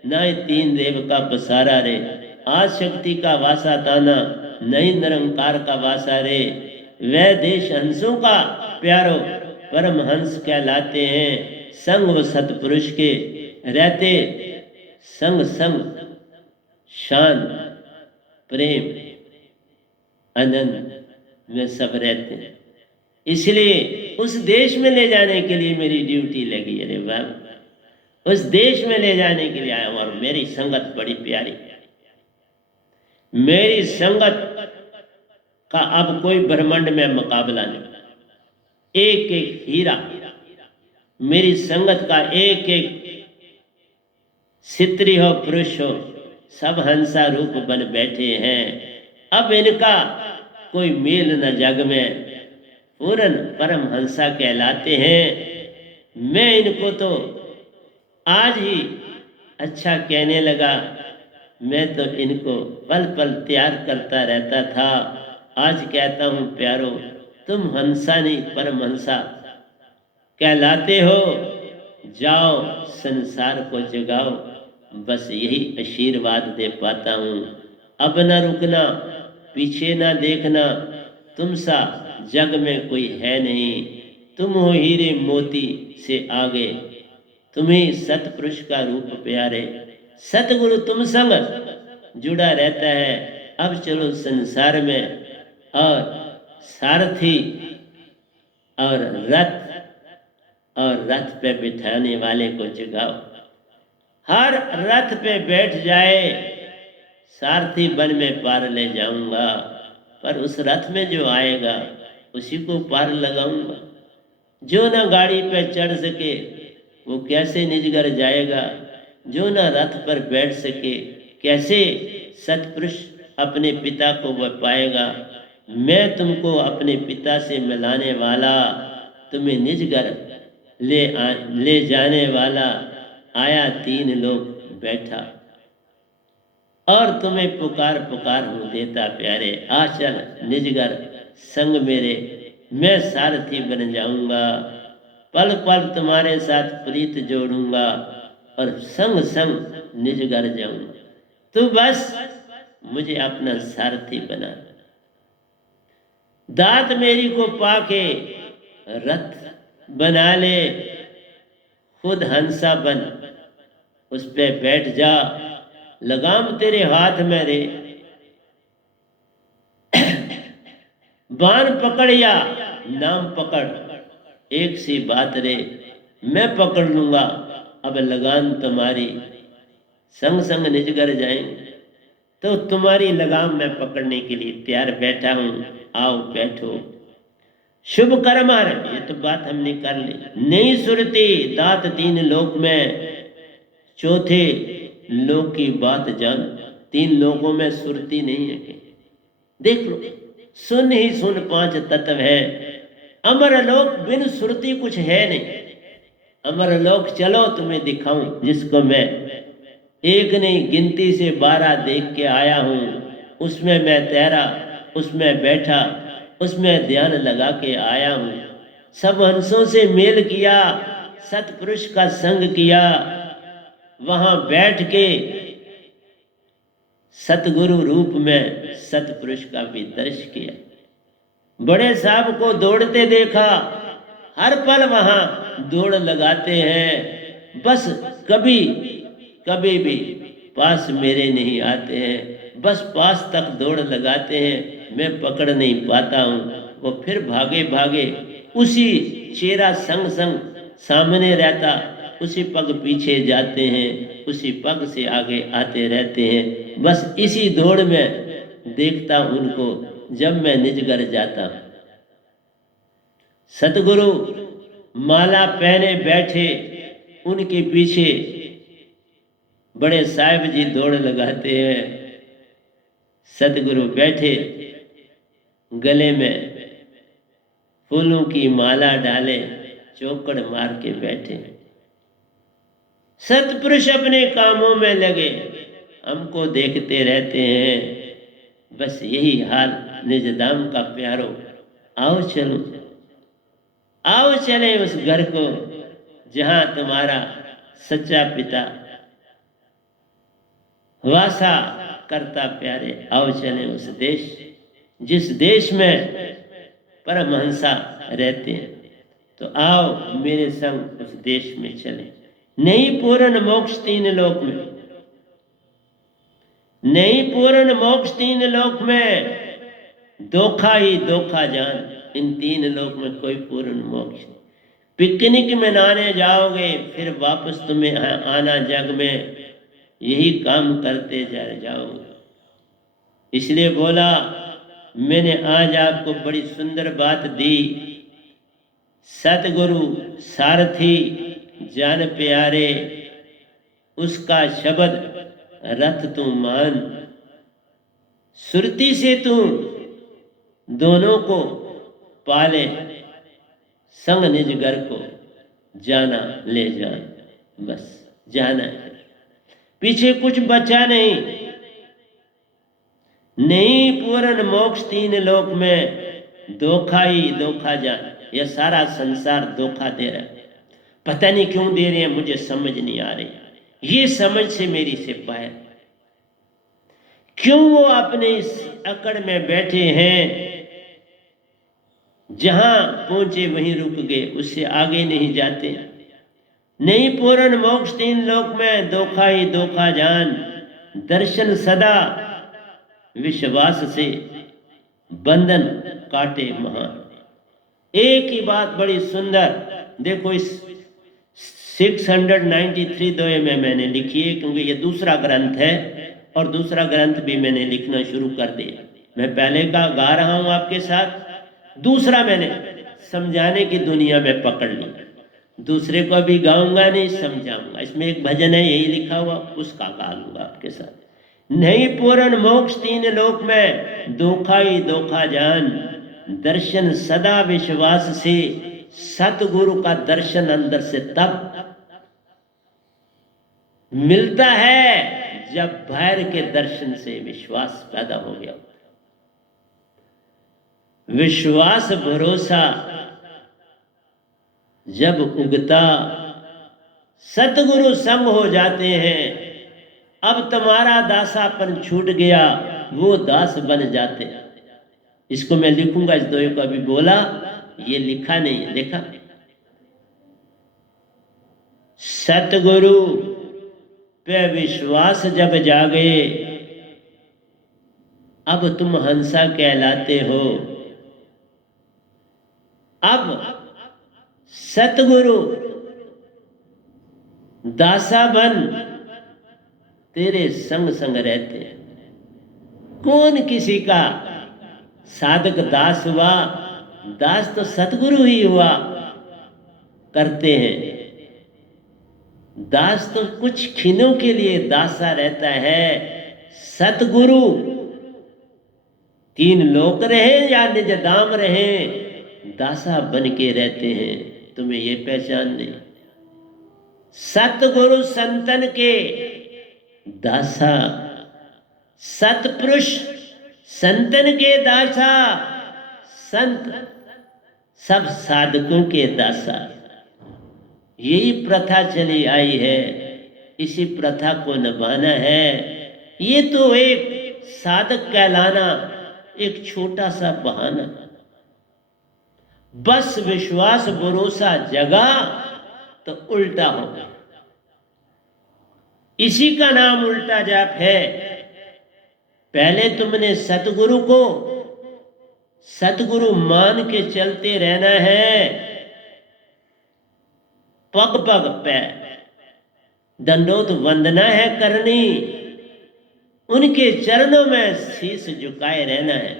ना ही तीन देव का पसारा रे। आज शक्ति का वासा ताना, नहीं निरंकार का वासा रे। वह देश हंसों का प्यारो, परम हंस कहलाते हैं। संग व सतपुरुष के रहते, संग संग शान प्रेम आनंद में सब रहते हैं। इसलिए उस देश में ले जाने के लिए मेरी ड्यूटी लगी। अरे वाह, उस देश में ले जाने के लिए आया हूं। और मेरी संगत बड़ी प्यारी, मेरी संगत का अब कोई ब्रह्मांड में मुकाबला नहीं। एक एक हीरा मेरी संगत का, एक एक स्त्री हो पुरुष हो, सब हंसा रूप बन बैठे हैं। अब इनका कोई मेल न जग में, पूरन परम हंसा कहलाते हैं। मैं इनको तो आज ही अच्छा कहने लगा। मैं तो इनको पल पल तैयार करता रहता था, आज कहता हूं प्यारो, तुम हंसा नहीं परम हंसा कहलाते हो। जाओ संसार को जगाओ, बस यही आशीर्वाद दे पाता हूं। अब न रुकना, पीछे ना देखना, तुम सा जग में कोई है नहीं। तुम हो हीरे मोती से आगे, तुम्हें सतपुरुष का रूप प्यारे। सतगुरु तुम संग जुड़ा रहता है। अब चलो संसार में, और सारथी और रथ पे बिठाने वाले को जगाओ। हर रथ पे बैठ जाए, सारथी बन में पार ले जाऊंगा। पर उस रथ में जो आएगा उसी को पार लगाऊंगा। जो ना गाड़ी पे चढ़ सके वो कैसे निज घर जाएगा। जो ना रथ पर बैठ सके कैसे सतपुरुष अपने पिता को वह पाएगा। मैं तुमको अपने पिता से मिलाने वाला, तुम्हें निज घर ले जाने वाला आया, तीन लोग बैठा और तुम्हें पुकार पुकार हूँ देता प्यारे। आ चल निज घर संग मेरे, मैं सारथी बन जाऊंगा। पल पल तुम्हारे साथ प्रीत जोड़ूंगा और संग संग निज घर जाऊंगा। तू बस मुझे अपना सारथी बना। दात मेरी को पाके रथ बना ले, खुद हंसा बन उस पे बैठ जा। लगाम तेरे हाथ में रे, बाण पकड़ या नाम पकड़, एक सी बात रे। मैं पकड़ लूंगा अब लगाम तुम्हारी, संग संग निज घर जाएंगे। तो तुम्हारी लगाम मैं पकड़ने के लिए तैयार बैठा हूं, आओ बैठो। शुभ कर्म, ये तो बात हमने कर ली। नहीं सुरती दात तीन लोक में, चौथे लोक की बात जान। तीन लोकों में सुरती नहीं है। देख लो, सुन ही सुन पांच तत्व है। अमर लोक बिन सुरती कुछ है नहीं। अमर लोक चलो तुम्हें दिखाऊं, जिसको मैं एक नहीं गिनती से 12 देख के आया हूं। उसमें मैं तैरा, उसमें बैठा, उसमें ध्यान लगा के आया हूं। सब हंसों से मेल किया, सतपुरुष का संग किया। वहां बैठ के सतगुरु रूप में सतपुरुष का भी दर्श किया। बड़े साहब को दौड़ते देखा, हर पल वहां दौड़ लगाते हैं, बस कभी कभी भी पास मेरे नहीं आते हैं, बस पास तक दौड़ लगाते हैं, मैं पकड़ नहीं पाता हूँ। वो फिर भागे भागे उसी चेहरा संग संग सामने रहता, उसी पग पीछे जाते हैं, उसी पग से आगे आते रहते हैं। बस इसी दौड़ में देखता उनको जब मैं निज घर जाता। सतगुरु माला पहने बैठे, उनके पीछे बड़े साहिब जी दौड़ लगाते हैं। सतगुरु बैठे, गले में फूलों की माला डाले, चौकड़ मार के बैठे। सतपुरुष अपने कामों में लगे, हमको देखते रहते हैं। बस यही हाल निज धाम का प्यारो, आओ चलो, आओ चले उस घर को जहां तुम्हारा सच्चा पिता वासा करता प्यारे। आओ चले उस देश, जिस देश में परमहंसा रहते हैं। तो आओ मेरे संग उस देश में चले। नहीं पूर्ण मोक्ष तीन लोक में, नहीं पूर्ण मोक्ष तीन लोक में, धोखा ही धोखा जान। इन तीन लोक में कोई पूर्ण मोक्ष नहीं। पिकनिक मनाने जाओगे, फिर वापस तुम्हें आना जग में, यही काम करते जाओगे। इसलिए बोला, मैंने आज आपको बड़ी सुंदर बात दी। सतगुरु सारथी जान प्यारे, उसका शब्द रथ तू मान। सुरती से तू दोनों को पाले, संग निज घर को जाना ले जान। बस जाना है, पीछे कुछ बचा नहीं। नहीं पूर्ण मोक्ष तीन लोक में, धोखा ही धोखा जान। यह सारा संसार धोखा दे रहा है, पता नहीं क्यों दे रहे हैं, मुझे समझ नहीं आ रही। ये समझ से मेरी से बाहर, क्यों वो अपने इस अकड़ में बैठे हैं, जहां पहुंचे वहीं रुक गए, उससे आगे नहीं जाते। नहीं पूर्ण मोक्ष तीन लोक में, धोखा ही धोखा जान। दर्शन सदा विश्वास से, बंधन काटे महान। एक ही बात बड़ी सुंदर देखो, इस 693 दोहे में मैंने लिखी है, क्योंकि ये दूसरा ग्रंथ है और दूसरा ग्रंथ भी मैंने लिखना शुरू कर दिया। मैं पहले का गा रहा हूं आपके साथ, दूसरा मैंने समझाने की दुनिया में पकड़ ली। दूसरे को भी गाऊंगा नहीं, समझाऊंगा। इसमें एक भजन है यही लिखा हुआ, उसका गा लूंगा आपके साथ। नहीं पूर्ण मोक्ष तीन लोक में, धोखा ही धोखा जान। दर्शन सदा विश्वास से, सतगुरु का दर्शन अंदर से तब मिलता है जब बाहर के दर्शन से विश्वास पैदा हो गया। विश्वास भरोसा जब उगता, सतगुरु संग हो जाते हैं। अब तुम्हारा दासापन छूट गया, वो दास बन जाते हैं। इसको मैं लिखूंगा, इस दोहे को अभी बोला, ये लिखा नहीं है, देखा। सतगुरु पे विश्वास जब जागे, अब तुम हंसा कहलाते हो। अब सतगुरु दासा बन तेरे संग संग रहते हैं। कौन किसी का साधक दास हुआ? दास तो सतगुरु ही हुआ करते हैं। दास तो कुछ क्षणों के लिए दासा रहता है। सतगुरु तीन लोक रहे या निज धाम रहे, दासा बन के रहते हैं। तुम्हें ये पहचान नहीं। सतगुरु संतन के दासा, सतपुरुष संतन के दासा, संत सब साधकों के दासा। यही प्रथा चली आई है, इसी प्रथा को निभाना है। ये तो एक साधक कहलाना एक छोटा सा बहाना। बस विश्वास भरोसा जगा तो उल्टा होगा। इसी का नाम उल्टा जाप है। पहले तुमने सतगुरु मान के चलते रहना है, पग पग पे दंडोत वंदना है करनी, उनके चरणों में शीश झुकाए रहना है।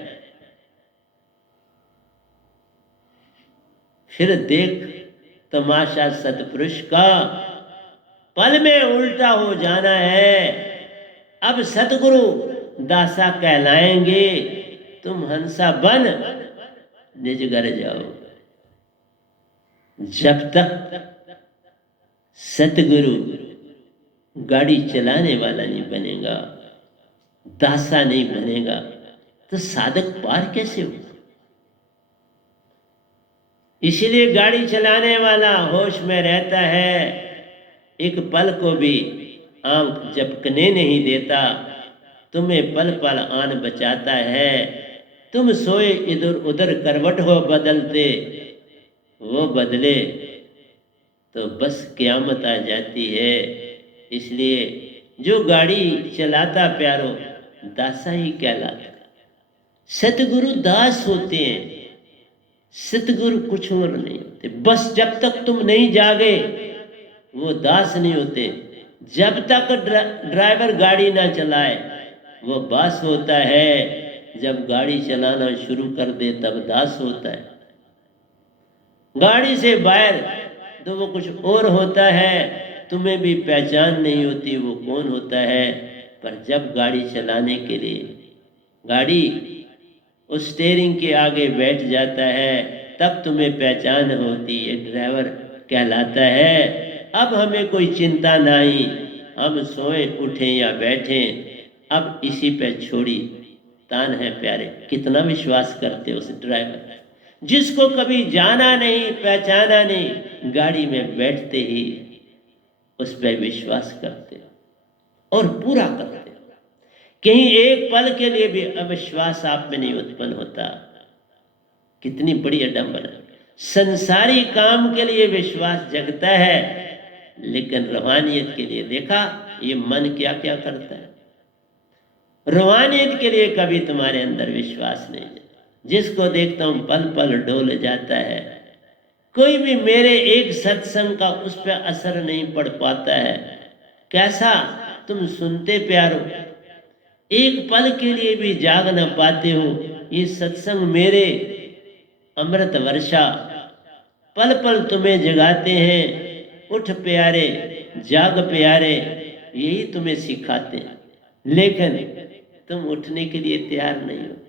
फिर देख तमाशा सतपुरुष का, पल में उल्टा हो जाना है। अब सतगुरु दासा कहलाएंगे, तुम हंसा बन निज घर जाओ। जब तक सतगुरु गाड़ी चलाने वाला नहीं बनेगा, दासा नहीं बनेगा, तो साधक पार कैसे हो? इसलिए गाड़ी चलाने वाला होश में रहता है, एक पल को भी आंख झपकने नहीं देता, तुम्हें पल पल आन बचाता है। तुम सोए इधर उधर करवट हो बदलते, वो बदले तो बस क़यामत आ जाती है। इसलिए जो गाड़ी चलाता प्यारो दासा ही कहलाता। सतगुरु दास होते हैं, सतगुरु कुछ और नहीं होते। बस जब तक तुम नहीं जागे वो दास नहीं होते। जब तक ड्राइवर गाड़ी ना चलाए वो बास होता है, जब गाड़ी चलाना शुरू कर दे तब दास होता है। गाड़ी से बाहर तो वो कुछ और होता है, तुम्हें भी पहचान नहीं होती वो कौन होता है। पर जब गाड़ी चलाने के लिए गाड़ी उस स्टीयरिंग के आगे बैठ जाता है, तब तुम्हें पहचान होती है, ड्राइवर कहलाता है। अब हमें कोई चिंता नहीं, हम सोए उठें या बैठें, अब इसी पे छोड़ी तान है प्यारे। कितना विश्वास करते उस ड्राइवर, जिसको कभी जाना नहीं पहचाना नहीं, गाड़ी में बैठते ही उस पर विश्वास करते और पूरा करते। कहीं एक पल के लिए भी अविश्वास आप में नहीं उत्पन्न होता। कितनी बड़ी अडंबना। संसारी काम के लिए विश्वास जगता है, लेकिन रूहानियत के लिए देखा ये मन क्या क्या करता है। रूहानियत के लिए कभी तुम्हारे अंदर विश्वास नहीं है। जिसको देखता हूं पल पल डोल जाता है। कोई भी मेरे एक सत्संग का उस पर असर नहीं पड़ पाता है। कैसा तुम सुनते प्यारो, एक पल के लिए भी जाग न पाते हो। ये सत्संग मेरे अमृत वर्षा पल पल तुम्हें जगाते हैं। उठ प्यारे जाग प्यारे, यही तुम्हें सिखाते हैं। लेकिन तुम उठने के लिए तैयार नहीं होते।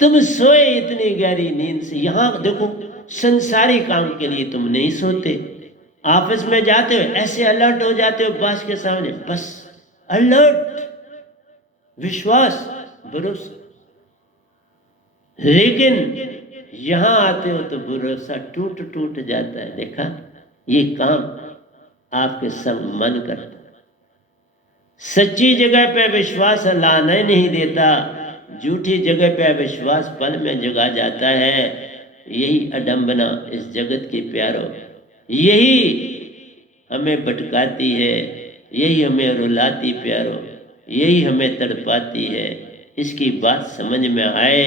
तुम सोए इतनी गहरी नींद से। यहां देखो संसारी काम के लिए तुम नहीं सोते। ऑफिस में जाते हो ऐसे अलर्ट हो जाते हो बॉस के सामने, बस अलर्ट, विश्वास भरोसा। लेकिन यहां आते हो तो भरोसा टूट टूट जाता है। देखा ये काम आपके संग मन करता, सच्ची जगह पे विश्वास लाने नहीं देता, झूठी जगह पे विश्वास पल में जगा जाता है। यही अडंबना इस जगत की प्यारो, यही हमें भटकाती है, यही हमें रुलाती प्यारो, यही हमें तड़पाती है। इसकी बात समझ में आए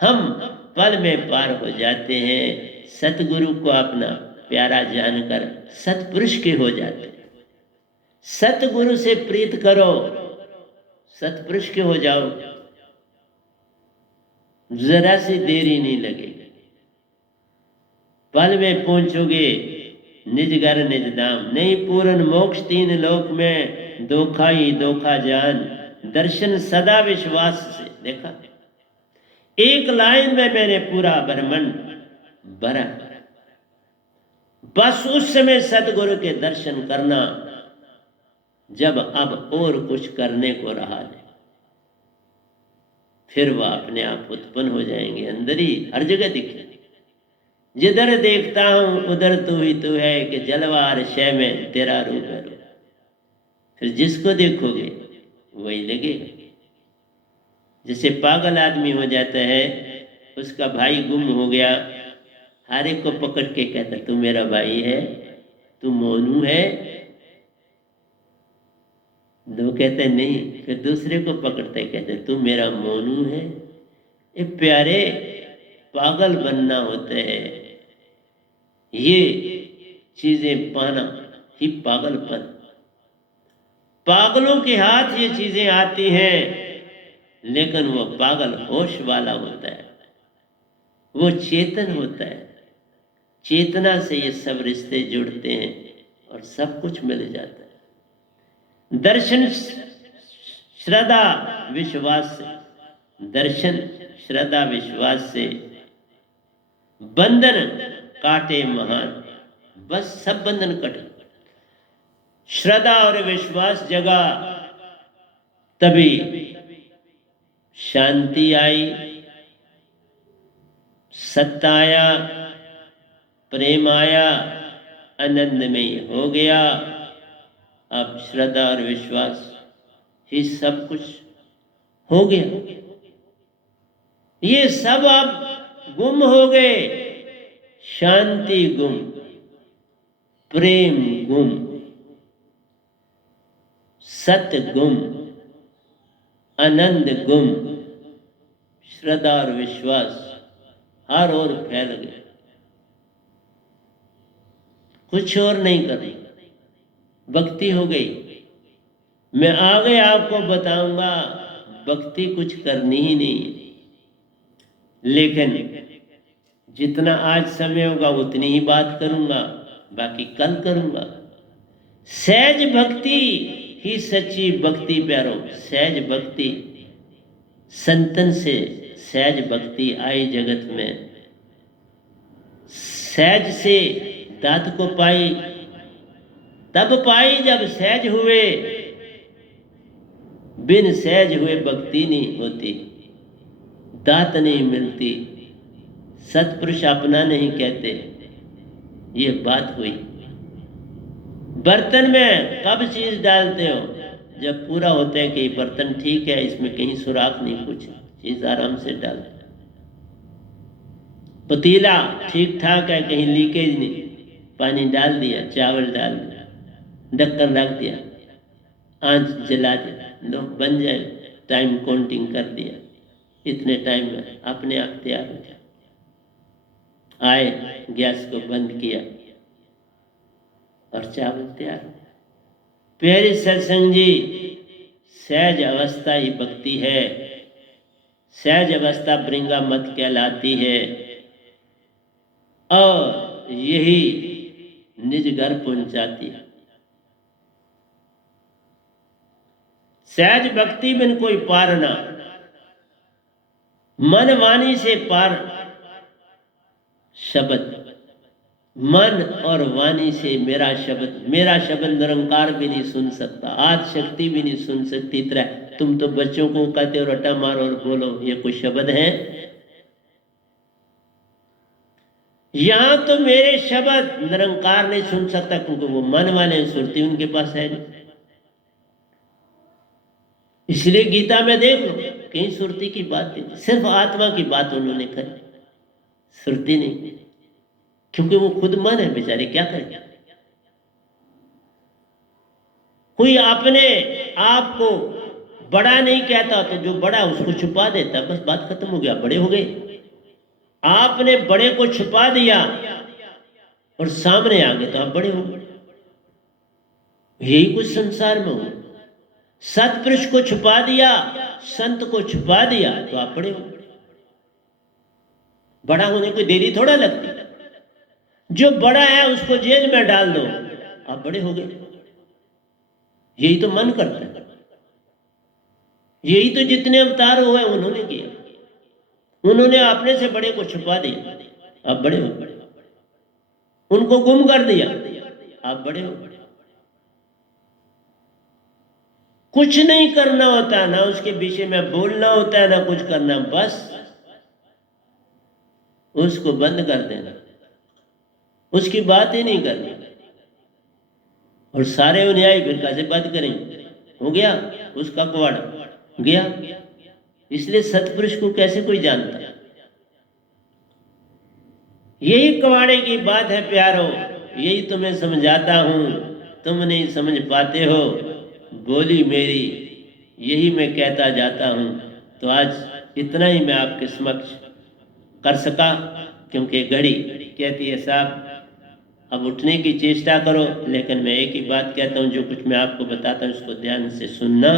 हम पल में पार हो जाते हैं। सतगुरु को अपना प्यारा जानकर सतपुरुष के हो जाते हैं। सतगुरु से प्रीत करो, सतपुरुष के हो जाओ, जरा सी देरी नहीं लगेगी। पल में पहुंचोगे निज घर निज धाम। नहीं पूर्ण मोक्ष तीन लोक में, धोखा ही धोखा जान, दर्शन सदा विश्वास से। देखा एक लाइन में मैंने पूरा ब्रह्मांड भरा। बस उस समय सतगुरु के दर्शन करना जब अब और कुछ करने को रहा नहीं, फिर वह अपने आप उत्पन्न हो जाएंगे। अंदर ही हर जगह दिखे। जिधर देखता हूं उधर तू ही तू है, कि जलवार शय में तेरा रूप है रूप। फिर जिसको देखोगे वही लगेगा। जैसे पागल आदमी हो जाता है, उसका भाई गुम हो गया, हर एक को पकड़ के कहता तू मेरा भाई है, तू मोनू है। वो कहते नहीं, फिर दूसरे को पकड़ते कहते तू मेरा मोनू है। ये प्यारे पागल बनना होते हैं, ये चीजें पाना ही पागलपन। पागलों के हाथ ये चीजें आती हैं, लेकिन वो पागल होश वाला होता है, वो चेतन होता है। चेतना से ये सब रिश्ते जुड़ते हैं और सब कुछ मिल जाता है। दर्शन श्रद्धा विश्वास से, दर्शन श्रद्धा विश्वास से बंधन काटे महान, बस सब बंधन कटे। श्रद्धा और विश्वास जगा तभी शांति आई, सत्य आया, प्रेम आया, आनंदमय हो गया। अब श्रद्धा और विश्वास ही सब कुछ हो गया। ये सब अब गुम हो गए, शांति गुम, प्रेम गुम, सत्य गुम, आनंद गुम, श्रद्धा और विश्वास हर ओर फैल गए। कुछ और नहीं करें, भक्ति हो गई। मैं आगे आपको बताऊंगा भक्ति कुछ करनी ही नहीं है, लेकिन जितना आज समय होगा उतनी ही बात करूंगा, बाकी कल करूंगा। सहज भक्ति ही सच्ची भक्ति प्यारो, सहज भक्ति, संतन से सहज भक्ति आई जगत में। सहज से दात को पाई, तब पाई जब सहज हुए, बिन सहज हुए भक्ति नहीं होती, दात नहीं मिलती, सतपुरुष अपना नहीं कहते। ये बात हुई। बर्तन में कब चीज डालते हो? जब पूरा होता है कि बर्तन ठीक है, इसमें कहीं सुराख नहीं, कुछ चीज आराम से डाल। पतीला ठीक ठाक है, कहीं लीकेज नहीं, पानी डाल दिया, चावल डाल दिया, ढक्कन रख दिया, आंच जला दिया, लो बन जाए, टाइम काउंटिंग कर दिया, इतने टाइम में अपने आप तैयार हो जाए। आए, गैस को बंद किया और चावल तैयार हो। प्यारे सत्संग जी, सहज अवस्था ही भक्ति है। सहज अवस्था ब्रिंगा मत कहलाती है, और यही निज घर पहुंचाती है। सहज भक्ति बिन कोई पार ना, मन वाणी से पार शब्द, मन और वाणी से मेरा शब्द निरंकार भी नहीं सुन सकता, आज शक्ति भी नहीं सुन सकती। तरह तुम तो बच्चों को कहते हो रटा मारो और बोलो, ये कोई शब्द है? यहां तो मेरे शब्द निरंकार नहीं सुन सकता, क्योंकि वो मन वाले सुरती उनके पास है नहीं। इसलिए गीता में देख लो, कहीं सुरती की बात नहीं, सिर्फ आत्मा की बात उन्होंने करी, सुरती नहीं, क्योंकि वो खुद मन है बेचारे, क्या करें। कोई अपने आप को बड़ा नहीं कहता, तो जो बड़ा उसको छुपा देता, बस बात खत्म हो गया, बड़े हो गए। आपने बड़े को छुपा दिया और सामने आ गए तो आप बड़े हो गए। यही कुछ संसार में हो। सत्पुरुष को छुपा दिया, संत को छुपा दिया तो आप बड़े हो। बड़ा होने को देरी थोड़ा लगती। जो बड़ा है उसको जेल में डाल दो, आप बड़े हो गए। यही तो मन करता है, यही तो जितने अवतार हुए उन्होंने किया। उन्होंने अपने से बड़े को छुपा दिया, आप बड़े हो। उनको गुम कर दिया, आप बड़े हो। कुछ नहीं करना होता, ना उसके विषय में बोलना होता है, ना कुछ करना, बस उसको बंद कर देना, उसकी बात ही नहीं करनी। और सारे अनुयायी फिर कैसे बात करेंगे? हो गया उसका कुआड़ा गया। इसलिए सत्पुरुष को कैसे कोई जानता? यही कवाड़े की बात है प्यारो, यही तुम्हें समझाता हूँ, तुम नहीं समझ पाते हो। बोली मेरी, यही मैं कहता जाता हूँ। तो आज इतना ही मैं आपके समक्ष कर सका, क्योंकि घड़ी कहती है साहब अब उठने की चेष्टा करो। लेकिन मैं एक ही बात कहता हूँ, जो कुछ मैं आपको बताता हूँ उसको ध्यान से सुनना।